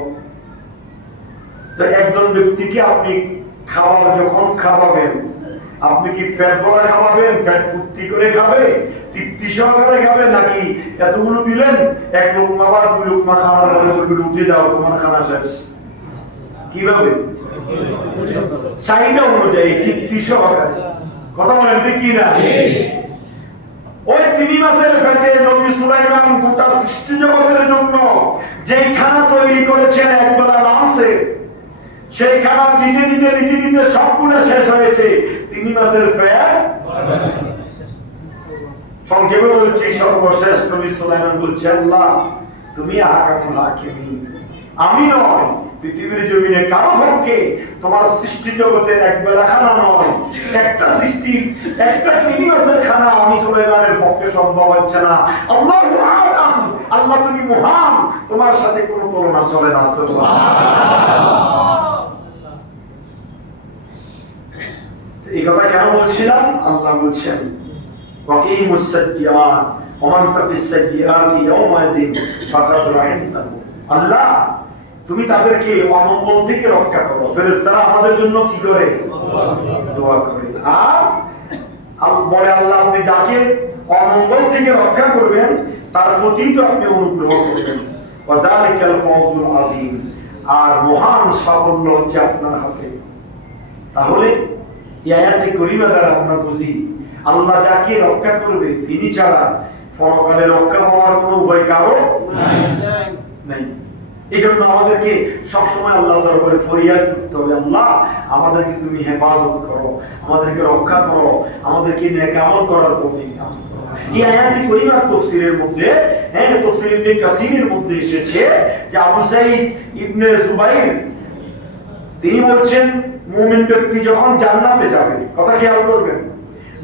তো একজন ব্যক্তিকে আপনি খাবার যখন খাওয়াবেন, আপনি কি ফ্যাট ভরা খাওয়াবেন, ফ্যাট ফুর্তি করে খাবে, তৃপ্তি সহকারে খাবে, নাকি এতগুলো দিলেন এক লোকমা বা দুই লোকমা খাওয়ার পরে উঠে যাও তোমার খানা শেষ? কিভাবে? চাহিদা অনুযায়ী, তৃপ্তি সহকারে। কথা বলেন ঠিক কি না? ওই তিমি মাছের পেটে নবী সুলাইমান গোটা সৃষ্টি জগতের জন্য যেই খানা তৈরি করেছেন একবেলা লাঞ্চে, সেই খানা দিতে দিতে দিতে দিতে সবগুলো শেষ হয়েছে। তিমি মাছের পেট সংক্ষেপে বলছি, সর্বশেষ নবী সুলাইমান বলছে আল্লাহ তুমি আহকামুল হাকিমিন, আমি নয়, পৃথিবীর জমিনে কারো পক্ষে তোমার সৃষ্টি জগতের একবেলা খানা নয়, একটা সৃষ্টির একটা তিমি মাছের খানা আমি সুলাইমানের পক্ষে সম্ভব হচ্ছে না। আল্লাহু আ'লাম, আল্লাহ তুমি মহান, তোমার সাথে কোনো তুলনা চলে না। এই কথা কেন বলছিলাম? আল্লাহ বলছেন ওয়াকিমুস সাইয়্যাত ওমান তাকিস সাইয়্যাতি ইয়াওমাইযিন ফাকাদ রাহিমতাহু, আল্লাহ তুমি তাদেরকে অমঙ্গল থেকে রক্ষা করো। ফেরেশতারা আমাদের জন্য কি করে? দোয়া করে। আর বলে আল্লাহ আপনি যাকে অমঙ্গল থেকে রক্ষা করবেন তার প্রতি তো আপনি অনুগ্রহ করবেন। ওয়াযালিকাল ফাওজুল আযীম, আর মহান সাফল্য হচ্ছে আপনার হাতে। তাহলে এই আয়াতে করিমা দ্বারা আমরা বুঝি আল্লাহ যাকে রক্ষা করবে তিনি ছাড়া পরকালে রক্ষা হওয়ার কোনো উপায় কারো নাই। এই জন্য আমাদেরকে সবসময় আল্লাহর দরবারে ফরিয়াদ করতে হবে, আল্লাহ আমাদেরকে তুমি হেফাজত করো, আমাদেরকে রক্ষা করো, আমাদেরকে নেক আমল করার তৌফিক দাও। এই আয়াতে করিমার তাফসীরের মধ্যে তাফসীর ইবনে কাসীরের মধ্যে এসেছে যে আবু সাঈদ ইবনে জুবাইর তিনি বলছেন মুমিন ব্যক্তি যখন জান্নাতে যাবে, কথা খেয়াল করবেন,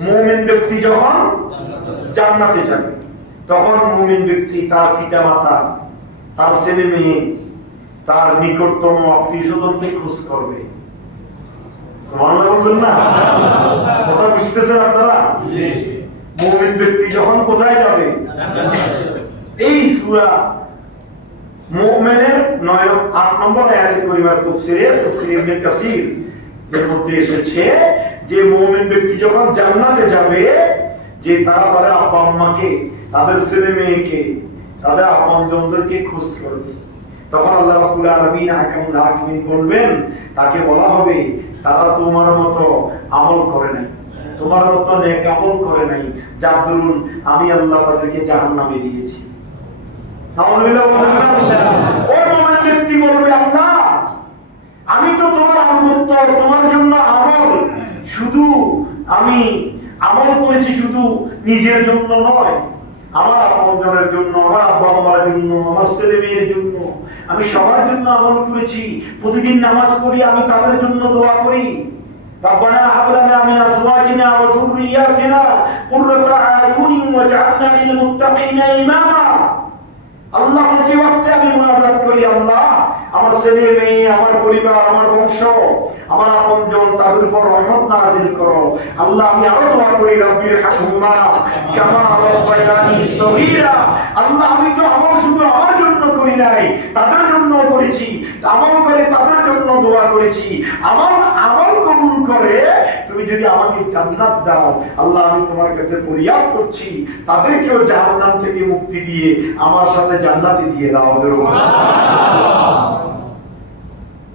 মুমিন ব্যক্তি যখন জান্নাতে যাবে তখন মুমিন ব্যক্তি তার পিতামাতা, তার ছেলে মেয়ে, তার নিকটতম আত্মীয় স্বজনকে খোঁজ করবে। সুবহানাল্লাহ বলবেন না? কথা বুঝতেছেন আপনারা? মুমিন ব্যক্তি যখন কোথায় যাবে? এই সূরা মুমিনের 8 নম্বর আয়াতে করিমার তাফসীরে তাফসীর ইবনে কাসীর এর মধ্যে এসেছে যে মুমিন ব্যক্তি যখন জান্নাতে যাবে যে তারা তাদের আব্বা আম্মাকে, তাদের ছেলে মেয়েকে, তাদের আপনজনদেরকে খোঁজ করবে। তখন আল্লাহ রাব্বুল আলামিন হাকামুল হাকিমিন বলবেন, তাকে বলা হবে তারা তোমার মতো আমল করে নাই, তোমার মতো নেক আমল করে নাই, যার দরুন আমি আল্লাহ তাদেরকে জাহান্নামে দিয়েছি। আলহামদুলিল্লাহ। ওই মুমিন ব্যক্তি বলবে, আল্লাহ আমি তো তোমার অনুগত, তোমার জন্য আমল শুধু আমি আমল করেছি শুধু নিজের জন্য নয়, আমার আপনজনের জন্য, আমার আব্বা আম্মার জন্য, আমার ছেলে মেয়ের জন্য, আমি সবার জন্য আমল করেছি। প্রতিদিন নামাজ পড়ি, আমি তাদের জন্য দোয়া করি, রব্বানা হাব লানা মিন আজওয়াজিনা ওয়া যুররিয়াতিনা কুররাতা আয়ুনিন ওয়াজআলনা লিল মুত্তাকিনা ইমামা। আল্লাহ প্রতি ওয়াক্তে আমি মুনাজাত করি, আল্লাহ আমার ছেলে মেয়ে, আমার পরিবার, আমার বংশ, আমার আপনজন, তাদের উপর রহমত নাযিল করো। আল্লাহ আমি আরো দোয়া করি, রব্বির হামহুমা কামা রাব্বায়ানি সগীরা। আল্লাহ আমি তো আমল শুধু আমার জন্য করি নাই, তাদের জন্য করেছি, আমল করে তাদের জন্য দোয়া করেছি। আমার আমল কবুল করে তুমি যদি আমাকে জান্নাত দাও, আল্লাহ আমি তোমার কাছে ফরিয়াদ করছি তাদেরকেও জাহান্নাম থেকে মুক্তি দিয়ে আমার সাথে জান্নাতে দিয়ে দাও।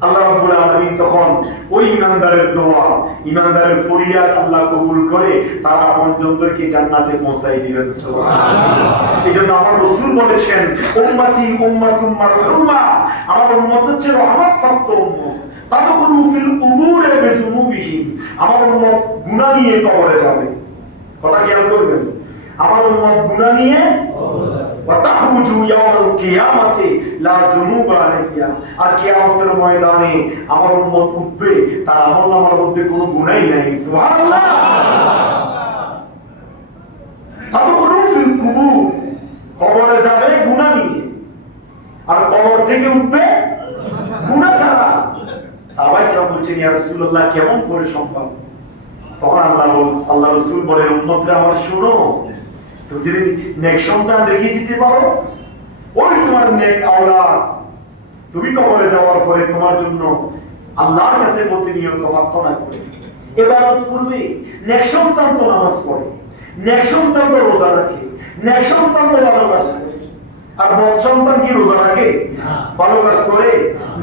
আল্লাহ রাব্বুল আলামিন তখন ওই ইমানদারের দোয়া, ইমানদারের ফরিয়াদ আল্লাহ কবুল করে তারা আপনজনদেরকে জান্নাতে পৌঁছায় দিবেন। সুবহানাল্লাহ। এইজন্য আমার রাসূল বলেছেন, উম্মতি উম্মাতুম মারহুমা, আমার উম্মত হচ্ছে রহমতপ্রাপ্ত উম্মত, তাদখুলু ফিল কুবুরি বিযুনুবিহিম, আমার উম্মত গুনাহ নিয়ে কবরে যাবে। কথা খেয়াল করবেন, আমার উম্মত গুনাহ নিয়ে ওয়াতাখরুজু ইয়াউমাল কিয়ামাতি লা যুনুবা আলাইহা, আর কিয়ামতের ময়দানে আমার উম্মত উঠবে তার আমলনামার মধ্যে কোনো গুনাহই নাই। সুবহানাল্লাহ। তাদখুলু ফিল কুবুর, কবরে যাবে গুনাহ নিয়ে, আর কবর থেকে উঠবে গুনাহ ছাড়া। সাহাবায়ে কেরাম বলছেন, ইয়া রাসূলুল্লাহ কেমন করে সম্ভব? তখন আল্লাহ রাসূল বলেন, উম্মতরা আমার শুনো, তুমি যদি নেক সন্তান রেখে দিতে পারো, ওই তোমার নেক আওলাদ, তুমি কবরে যাওয়ার পরে তোমার জন্য আল্লাহর কাছে প্রতিনিয়ত প্রার্থনা করবে, ইবাদত করবে। নেক সন্তান তো নামাজ পড়ে, নেক সন্তান তো রোজা রাখে, নেক সন্তান তো ভালো কাজ করে। আর বদ সন্তান কি রোজা রাখে? ভালো কাজ করে,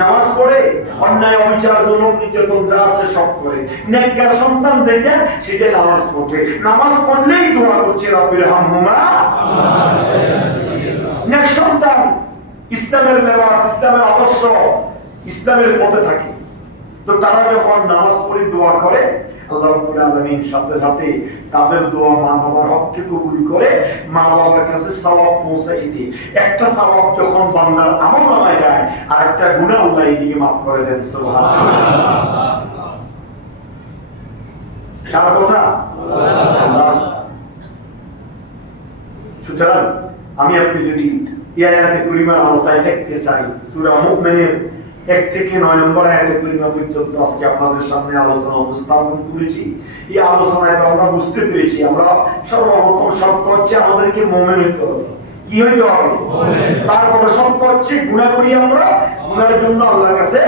নামাজ পড়ে, অন্যায় অবিচার জনক নির্যাতন যা আছে সব করে। নেককার সন্তান যেটা সেটা নামাজ পড়বে, নামাজ পড়লেই দোয়া করছে রব্বির হামহুমা। নেক সন্তান ইসলামের লেবাস, ইসলামের আদর্শ, ইসলামের পথে থাকে, তো তারা যখন নামাজ পড়ে দোয়া করে আল্লাহ রাব্বুল আলামিন সাথে সাথে তাদের দোয়া মা বাবার হককে কবুল করে মা বাবার কাছে সওয়াব পৌঁছায় দিয়ে। একটা সওয়াব যখন বান্দার আমলনামায় যায়, আর একটা গুনাহ আল্লাহ এদিকে মাফ করে দেন। সুবহানাল্লাহ। কার কথা? আল্লাহ। সুতরাং আমি আপনি যদি এই আয়াতে কারিমার আলোচনায় দেখতে চাই, সূরা মুমিনের 1 থেকে 9 নম্বর আয়াতে কারিমা পর্যন্ত আজকে আপনাদের সামনে আলোচনা উপস্থাপন করেছি। এই আলোচনায় তো আমরা বুঝতে পেরেছি আমরা সর্বপ্রথম শর্ত হচ্ছে আমাদেরকে মুমিন হতে হবে। কি হইতে হবে? তারপরে শর্ত হচ্ছে গুনাহ করি আমরা, গুনাহের জন্য আল্লাহর কাছে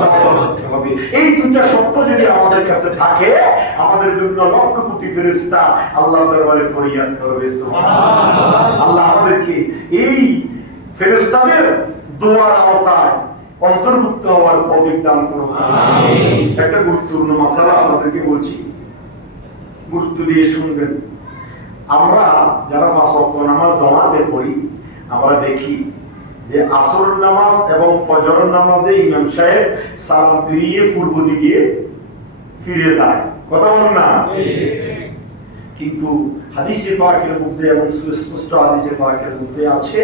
তওবা করতে হবে। এই দুটো শর্ত যদি আমাদের কাছে থাকে, আমাদের জন্য লক্ষ কোটি ফেরেশতা আল্লাহর দরবারে ফরিয়াদ করবে। সুবহানাল্লাহ। আল্লাহ আমাদেরকে এই ফেরেশতাদের দোয়ার আওতায় অন্তর্ভুক্ত হওয়ার তৌফিক দান করুন। আমিন। একটা গুরুত্বপূর্ণ মাসালা আপনাদেরকে বলছি, গুরুত্ব দিয়ে শুনবেন। আমরা যারা 5 ওয়াক্ত নামাজ জামাতে পড়ি, আমরা দেখি যে আসর নামাজ এবং ফজর নামাজে ইমাম সাহেব সালাম ফিরিয়ে পূর্ব দিকে ফিরে যায়। কথা বলেন না? কিন্তু হাদিসে পাকের মধ্যে এবং সুস্পষ্ট হাদিসে পাকের মধ্যে আছে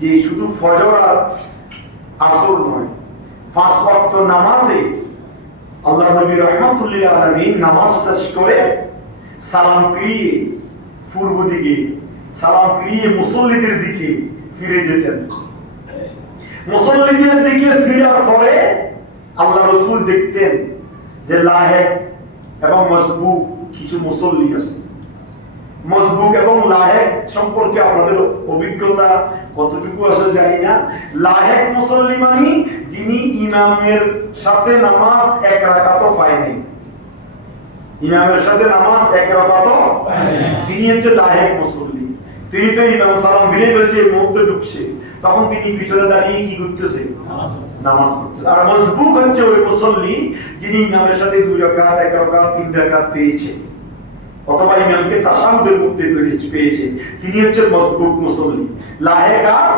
যে শুধু ফজর আর আসর নয়, 5 ওয়াক্ত নামাজে আল্লাহ নবী রাহমাতুল্লিল আলামিন নামাজ শেষ করে সালাম ফিরিয়ে পূর্ব দিকে, সালাম ফিরিয়ে মুসল্লিদের দিকে ফিরে যেতেন। মুসল্লিদের দিকে ফিরার পরে আল্লাহ রাসূল দেখতেন যে লাহেক এবং মসবুক কিছু মুসল্লি আছে। মসবুক এবং লাহেক সম্পর্কে আপনাদের অভিজ্ঞতা কতটুকু আছে জানি না। লাহেক মুসল্লি মানে যিনি ইমামের সাথে নামাজ এক রাকাতও পায়নি, ইমামের সাথে নামাজ এক রাকাতও পায়নি, তিনি হচ্ছে লাহেক মুসল্লি। তিনি তো ইমাম সালাম ফিরে ফেলছে, মধ্যে ঢুকছে, তখন তিনি পিছনে দাঁড়িয়ে কি করতেছে? নামাজ পড়তেছে। আর মসবুক হচ্ছে ওই মুসল্লি যিনি ইমামের সাথে 2 রাকাত, 1 রাকাত, 3 রাকাত পেয়েছে, অথবা ইমামকে তাশাহুদের মধ্যে পেয়েছে, তিনি হচ্ছে মসবুক মুসল্লি। লাহেক আর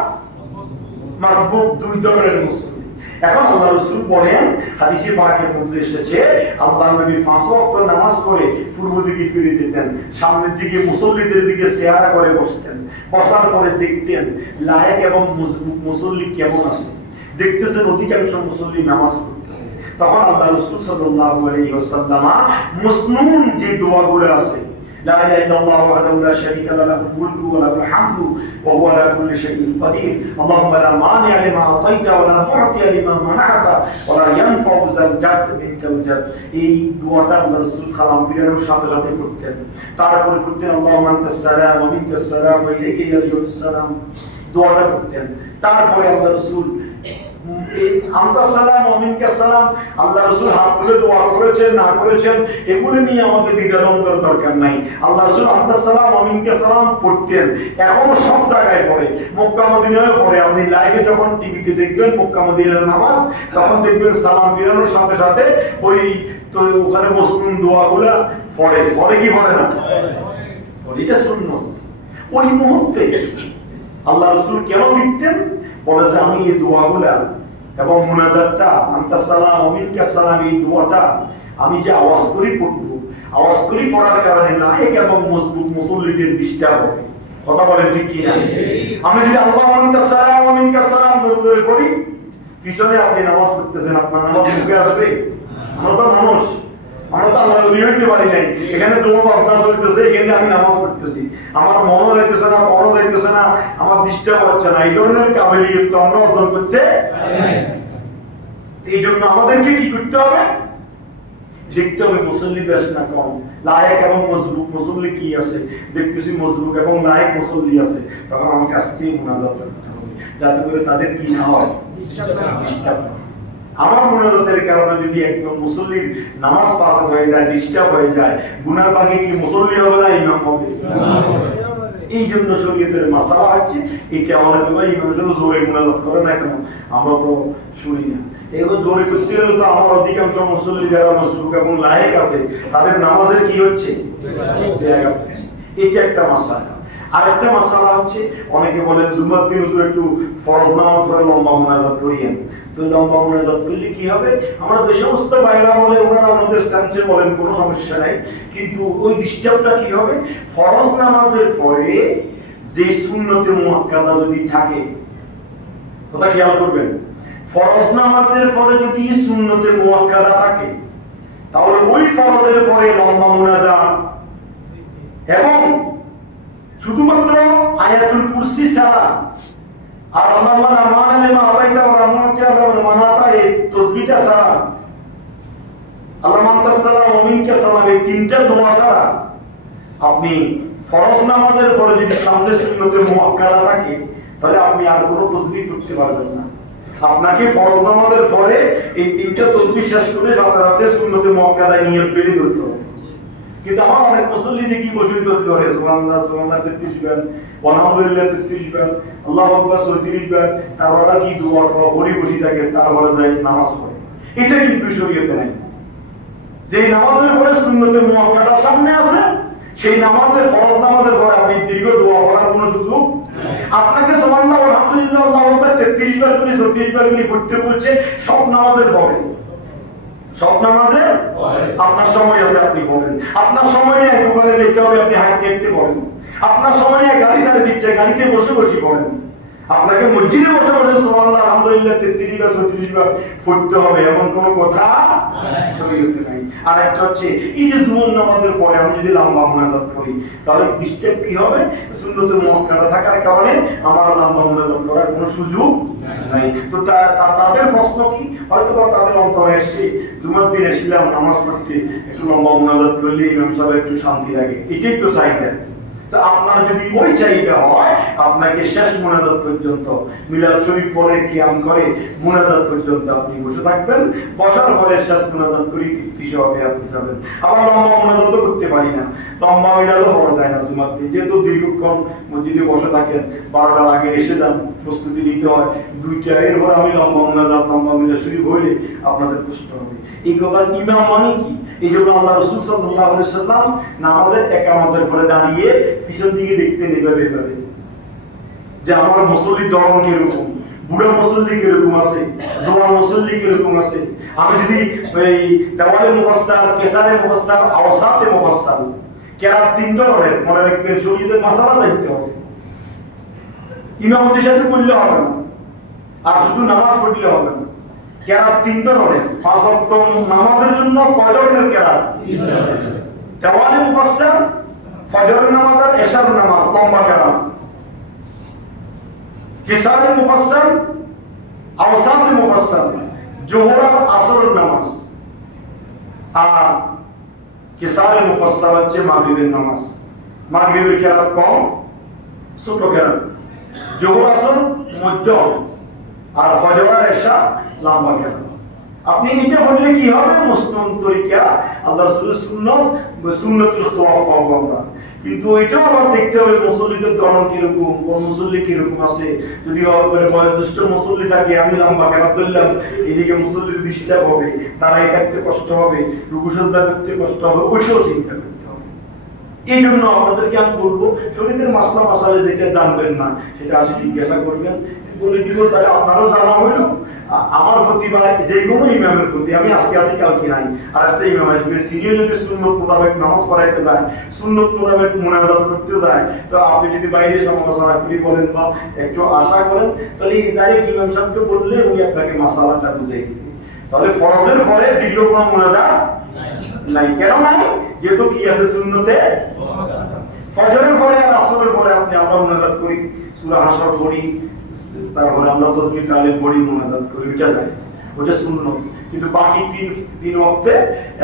মসবুক 2 ধরনের মুসল্লি। এখন আল্লাহ রাসূল বলেন, হাদিসে পাকের মধ্যে এসেছে আল্লাহ নবী 5 ওয়াক্ত নামাজ পড়ে পূর্ব দিকে ফিরে যেতেন, সামনের দিকে মুসল্লিদের দিকে চেহারা করে বসতেন, বসার পরে দেখতেন লাহেক এবং মসবুক মুসল্লি কেমন আছে। দেখতেছেন অধিকাংশ মুসল্লি নামাজ পড়তেছে। তখন আল্লাহ রাসূল সাল্লাল্লাহু আলাইহি ওয়াসাল্লাম মুসনুন যে দোয়াগুলো আছে, লা ইলাহা ইল্লাল্লাহু ওয়াহদাহু লা শারীকা লাহু লাহুল মুলকু ওয়া লাহুল হামদু ওয়া হুয়া আলা কুল্লি শাইইন কাদির, আল্লাহুম্মা লা মানি'a লিমা আ'তাইতা ওয়া লা মু'তিয়া লিমা মানা'তা ওয়া লা ইয়ানফা'ু যাল জাদ মিনকাল জাদ। এই দোয়াটা আল্লাহ রাসূল সালাম ফিরানোর সাথে সাথে করতেন। তারপরে করতেন আল্লাহুম্মা আনতাস সালাম ওয়া মিনকাস সালাম ওয়া ইলাইকা ইয়ারজি'ুস সালাম, দোয়াটা করতেন। তারপরে আল্লাহ রাসূল আনতাস সালাম ওয়া মিনকাস সালাম, আল্লাহ রাসূল হাত তুলে দোয়া করেছেন না করেছেন এগুলো নিয়ে আমাদের দ্বিধাদ্বন্দ্বের দরকার নাই। আল্লাহ রাসূল আনতাস সালাম ওয়া মিনকাস সালাম পড়তেন। এখনো সব জায়গায় পড়ে, মক্কা মদিনায় পড়ে। আপনি লাইভে যখন টিভিতে দেখবেন মক্কা মদিনার নামাজ, তখন দেখবেন সালাম ফিরানোর সাথে সাথে ওই তো ওখানে মুসলিম দোয়াগুলা পড়ে। পড়ে কি পড়ে না? এটা সুন্নাত। ওই মুহূর্তে আল্লাহ রাসূল কেন ফিরতেন? বলে যে আমি এই দোয়াগুলা এবং মুনাজাতটা আনতাস সালাম ওয়া মিনকাস সালাম, এই দোয়াটা আমি যে আওয়াজ করি পড়বো, আওয়াজ করি পড়ার কারণে লাহেক এবং মসবুক মুসল্লিদের ডিস্টার্ব হবে। কথা বলেন ঠিক কি না? আমি যদি আল্লাহুম্মা আনতাস সালাম ওয়া মিনকাস সালাম জোরে জোরে পড়ি, পিছনে আপনি নামাজ পড়তেছেন, আপনার নামাজ ঢুকে আসবে? আমরা তো মানুষ, আমরা তো আল্লাহর ওলি হইতে পারি নাই। এখানে তোমার বাজনা চলতেছে, এখানে আমি নামাজ পড়তেছি, আমার মনও যাইতেছে না, মনও যাইতেছে না, আমার ডিস্টার্ব হচ্ছে না। এই ধরনের কাবিলিয়ত তো আমরা অর্জন করতে পারি না। এই জন্য আমাদেরকে কি করতে হবে? দেখতে হবে মুসল্লি বেশ না কম, লায়েক এবং মজবুক মুসল্লি কি আছে। দেখতেছি মজবুক এবং লায়েক মুসল্লি আছে, তখন আমাকে আস্তে মুনাজাত করতে হবে, যাতে করে তাদের কি না হয়, ডিস্টার্ব না। আমার মুনাজাতের কারণে যদি একদম মুসল্লির নামাজ পাস হয়ে যায়, ডিস্টার্ব হয়ে যায়, গুনার বাকি কি মুসল্লি হবে না ইমাম হবে? এই জন্য শরীয়তের মাসালা হচ্ছে এটা। অনেক ইমাম শুধু জোরে মুনাজাত করে না কেন, আমরা তো শুনি না। এগুলো জোরে করতে গেলে তো আমার অধিকাংশ মুসল্লি যারা মসবুক এবং লায়েক আছে তাদের নামাজের কি হচ্ছে? এটা একটা মাসালা। আরেকটা মাসালা হচ্ছে, অনেকে বলেন জুমার দিন হুজুর একটু ফরজ নামাজ পড়ে লম্বা মুনাজাত করিয়েন। তো লম্বা মুনাজাত করলে কি হবে? আমরা যে সমস্ত বাইরা বলে ওনারা ওনাদের সেন্সে বলেন, কোনো সমস্যা নাই, কিন্তু ওই ডিস্টার্বটা কি হবে? ফরজ নামাজের পরে যে সুন্নতে মুআক্কাদা যদি থাকে, ওটা খেয়াল করবেন। ফরজ নামাজের পরে যদি সুন্নতে মুআক্কাদা থাকে, তাহলে ওই ফরজের পরে লম্বা মুনাজাত এবং শুধুমাত্র আয়াতুল কুরসি ছাড়া আর আল্লাহুম্মা লা মানি'a লিমা আ'তাইতা ওয়া লা মু'তিয়া লিমা মানা'তা, এই তাসবিহটা ছাড়া, আল্লাহুম্মা আনতাস সালাম ওয়া মিনকাস সালাম, এই তিনটা দোয়া ছাড়া আপনি ফরজ নামাজের পরে যদি সামনে সুন্নতে মুআক্কাদা থাকে, তাহলে আপনি আর কোনো তাসবিহ পড়তে পারবেন না। আপনাকে ফরজ নামাজের পরে এই তিনটা তাসবিহ শেষ করে সাথে সাথে সুন্নতে মুআক্কাদায় নিয়ত বেরিয়ে করতে হবে। কিন্তু আমার অনেক মুসল্লি দেখি বসে তসবিহ করে সুবহানাল্লাহ সুবহানাল্লাহ 33 বার, আলহামদুলিল্লাহ 33 বার, আল্লাহু আকবার 34 বার, তারপরে কি দোয়া করে পড়ি বসে থাকে, তারপরে যায় নামাজ পড়ে। এটা কিন্তু শরীয়তে নাই। যে নামাজের পরে সুন্নতে মুআক্কাদা সামনে আছে, সেই নামাজের ফরজ নামাজের পরে আপনি দীর্ঘ দোয়া করার কোনো সুযোগ নেই। আপনাকে সুবহানাল্লাহ আলহামদুলিল্লাহ আল্লাহু আকবার 33 বার করে 34 বার করে পড়তে বলছে সব নামাজের পরে। সব নামাজে আপনার সময় আছে, আপনি বলেন। আপনার সময় নিয়ে দোকানে যেতে হবে, আপনি হাঁটতে হাঁটতে বলেন। আপনার সময় নিয়ে গাড়ি চালিয়ে দিচ্ছে, গাড়িতে বসে বসে বলেন। আপনাকে মসজিদে বসে বসে সুবহানাল্লাহ আলহামদুলিল্লাহ 33 বার 34 বার পড়তে হবে, এমন কোনো কথা শরীয়তে নাই। আর একটা হচ্ছে এই যে জুমার নামাজের পরে আমি যদি লম্বা মুনাজাত করি, তাহলে ডিস্টার্ব কি হবে? সুন্নতে মুআক্কাদা থাকার কারণে আমার লম্বা মুনাজাত করার কোনো সুযোগ নাই। তো তাদের প্রশ্ন কি, হয়তো বা তাদের অন্তরে এসছে জুমার দিন এসেছিলাম নামাজ পড়তে, একটু লম্বা মুনাজাত করলে ইমাম সাহেব একটু শান্তি লাগে, এটাই তো চাহিদা। তো আপনার যদি ওই চাহিদা হয়, আপনাকে শেষ মুনাজাত পর্যন্ত মিলাদ শরীফ পড়ে কিয়াম করে মুনাজাত পর্যন্ত আপনি বসে থাকবেন। বসার পরে শেষ মুনাজাত করে তৃপ্তি সহকারে আপনি যাবেন। আবার লম্বা মুনাজাত করতে পারি না, লম্বা মিলাদও পড়া যায় না জুমার দিন, যেহেতু দীর্ঘক্ষণ মসজিদে বসে থাকেন, 12টার আগে এসে যান, প্রস্তুতি নিতে হয় 2টা, এরপর আমি লম্বা মুনাজাত লম্বা মিলাদ শরীফ হইলে আপনাদের কষ্ট হবে। এই কথা ইমাম মানে কি? এই জন্য আল্লাহ রাসূল সাল্লাল্লাহু আলাইহি সাল্লাম নামাজের একামতের পরে দাঁড়িয়ে পিছন দিকে দেখতে এভাবে যে আমার মুসল্লির ধরন কিরকম, বুড়া মুসল্লি কিরকম আছে, জওয়ান মুসল্লি কিরকম আছে। আমি যদি এই দেওয়ালে মুফাসসার, কেসারে মুফাসসার, আওসাতে মুফাসসার, কেরাত 3 ধরনের, মনে রাখবেন শরীয়তের মাসালা জানতে হবে। ইমামতির সাথে করলে হবে না, আর শুধু নামাজ পড়লে হবে না। কেরাত 3 ধরনের, 5 ওয়াক্ত নামাজের জন্য কয় ধরনের কেরাত? 3 ধরনের। দেওয়ালে মুফাসসার, ফজরের নামাজ আর এশার নামাজ লম্বা কেরাত। কিসারে মুফাসসাল, আওসাতে মুফাসসাল, জোহর আর আসরের নামাজ। আর কিসারে মুফাসসাল হচ্ছে মাগরিবের নামাজ। মাগরিবের কেরাত কম, ছোট কেরাত। জোহর আসর মধ্যম, আর ফজর আর এশা লম্বা কেরাত। আপনি এটা বললে কি হবে? মুসলিম তরিকা আল্লাহ রাসূলের সুন্নতের সওয়াব পাবো আমরা। কিন্তু এটাও আবার দেখতে হবে মুসল্লিদের ধরন কিরকম, কোন মুসল্লি কিরকম আছে। যদি বয়োজ্যেষ্ঠ মুসল্লি থাকে, আমি লম্বা কেরাত ধরলাম, এইদিকে মুসল্লির ডিস্টার্ব হবে, দাঁড়াই থাকতে কষ্ট হবে, রুকু সিজদা করতে কষ্ট হবে, ওইটাও চিন্তা করতে হবে। এই জন্য আপনাদেরকে আমি বলবো, শরীয়তের মাসলা মাসালে যেটা জানবেন না সেটা আসলে জিজ্ঞাসা করবেন, বলে দিব, তাহলে আপনারও জানা হইল। আমার প্রতি বা যে কোনো ইমামের প্রতি, আমি আজকে আছি কালকে নাই, আর একটা ইমাম আসবে, তিনিও যদি সুন্নত মোতাবেক নামাজ পড়াইতে যায়, সুন্নত মোতাবেক মুনাজাত করতে যায়, তো আপনি যদি বাইরে সমালোচনা করি বলেন বা একটু আশা করেন, তাহলে ডাইরেক্ট ইমাম সাহেবকে বললে উনি আপনাকে মাসালাটা বুঝাই দিবে। তাহলে ফরজের পরে দীর্ঘ কোনো মুনাজাত নাই। কেন নাই? যেহেতু কি আছে সুন্নতে। ফজরের পরে আর আসরের পরে আপনি আল্লাহ মুনাজাত করি, সূরা হাশর পড়ি, তারপরে আমরা তাসবিহ তাহলিল পড়ি, মুনাজাত করি, ওইটা যায়, ওটা সুন্নত। কিন্তু বাকি তিন ওয়াক্তে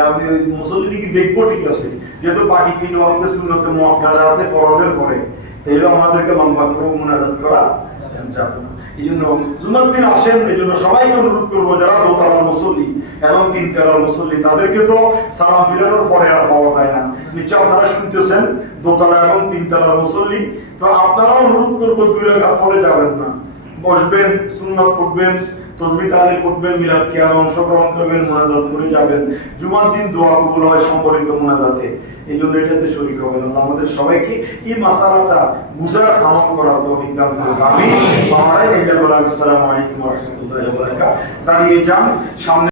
আপনি মুসল্লিদিকে দেখবো, ঠিক আছে, যেহেতু বাকি 3 ওয়াক্তে সুন্নতে মুআক্কাদা আছে ফরজের পরে, তাইলে আমাদেরকে লম্বা করে মুনাজাত করা যাবে না। এই জন্য জুমার দিন আসেন, এই জন্য সবাইকে অনুরোধ করবো, যারা দোতলার মুসল্লি এবং 3 তলার মুসল্লি, তাদেরকে তো সালাম ফিরানোর পরে আর পাওয়া যায় না। নিশ্চয় আপনারা শুনতেছেন দোতলা এবং 3 তলার মুসল্লি, তো আপনারাও অনুরোধ করবো 2 রাকাত পড়ে যাবেন না, বসবেন, সুন্নাত পড়বেন, তাসবিহ তাহলিল পড়বেন, মিলাদ কিয়ামে অংশগ্রহণ করবেন, মুনাজাত করে যাবেন। জুমার দিন দোয়া কবুল হয় সম্পর্কিত মুনাজাতে, এই জন্য এটাতে শরীক হবেন। আল্লাহ আমাদের সবাইকে এই মাসালাটা বুঝার আমল করার তৌফিক দান করুন। আমিন। আসসালামু আলাইকুম ওয়া রাহমাতুল্লাহি ওয়া বারাকাতুহু। দাঁড়িয়ে যান, সামনে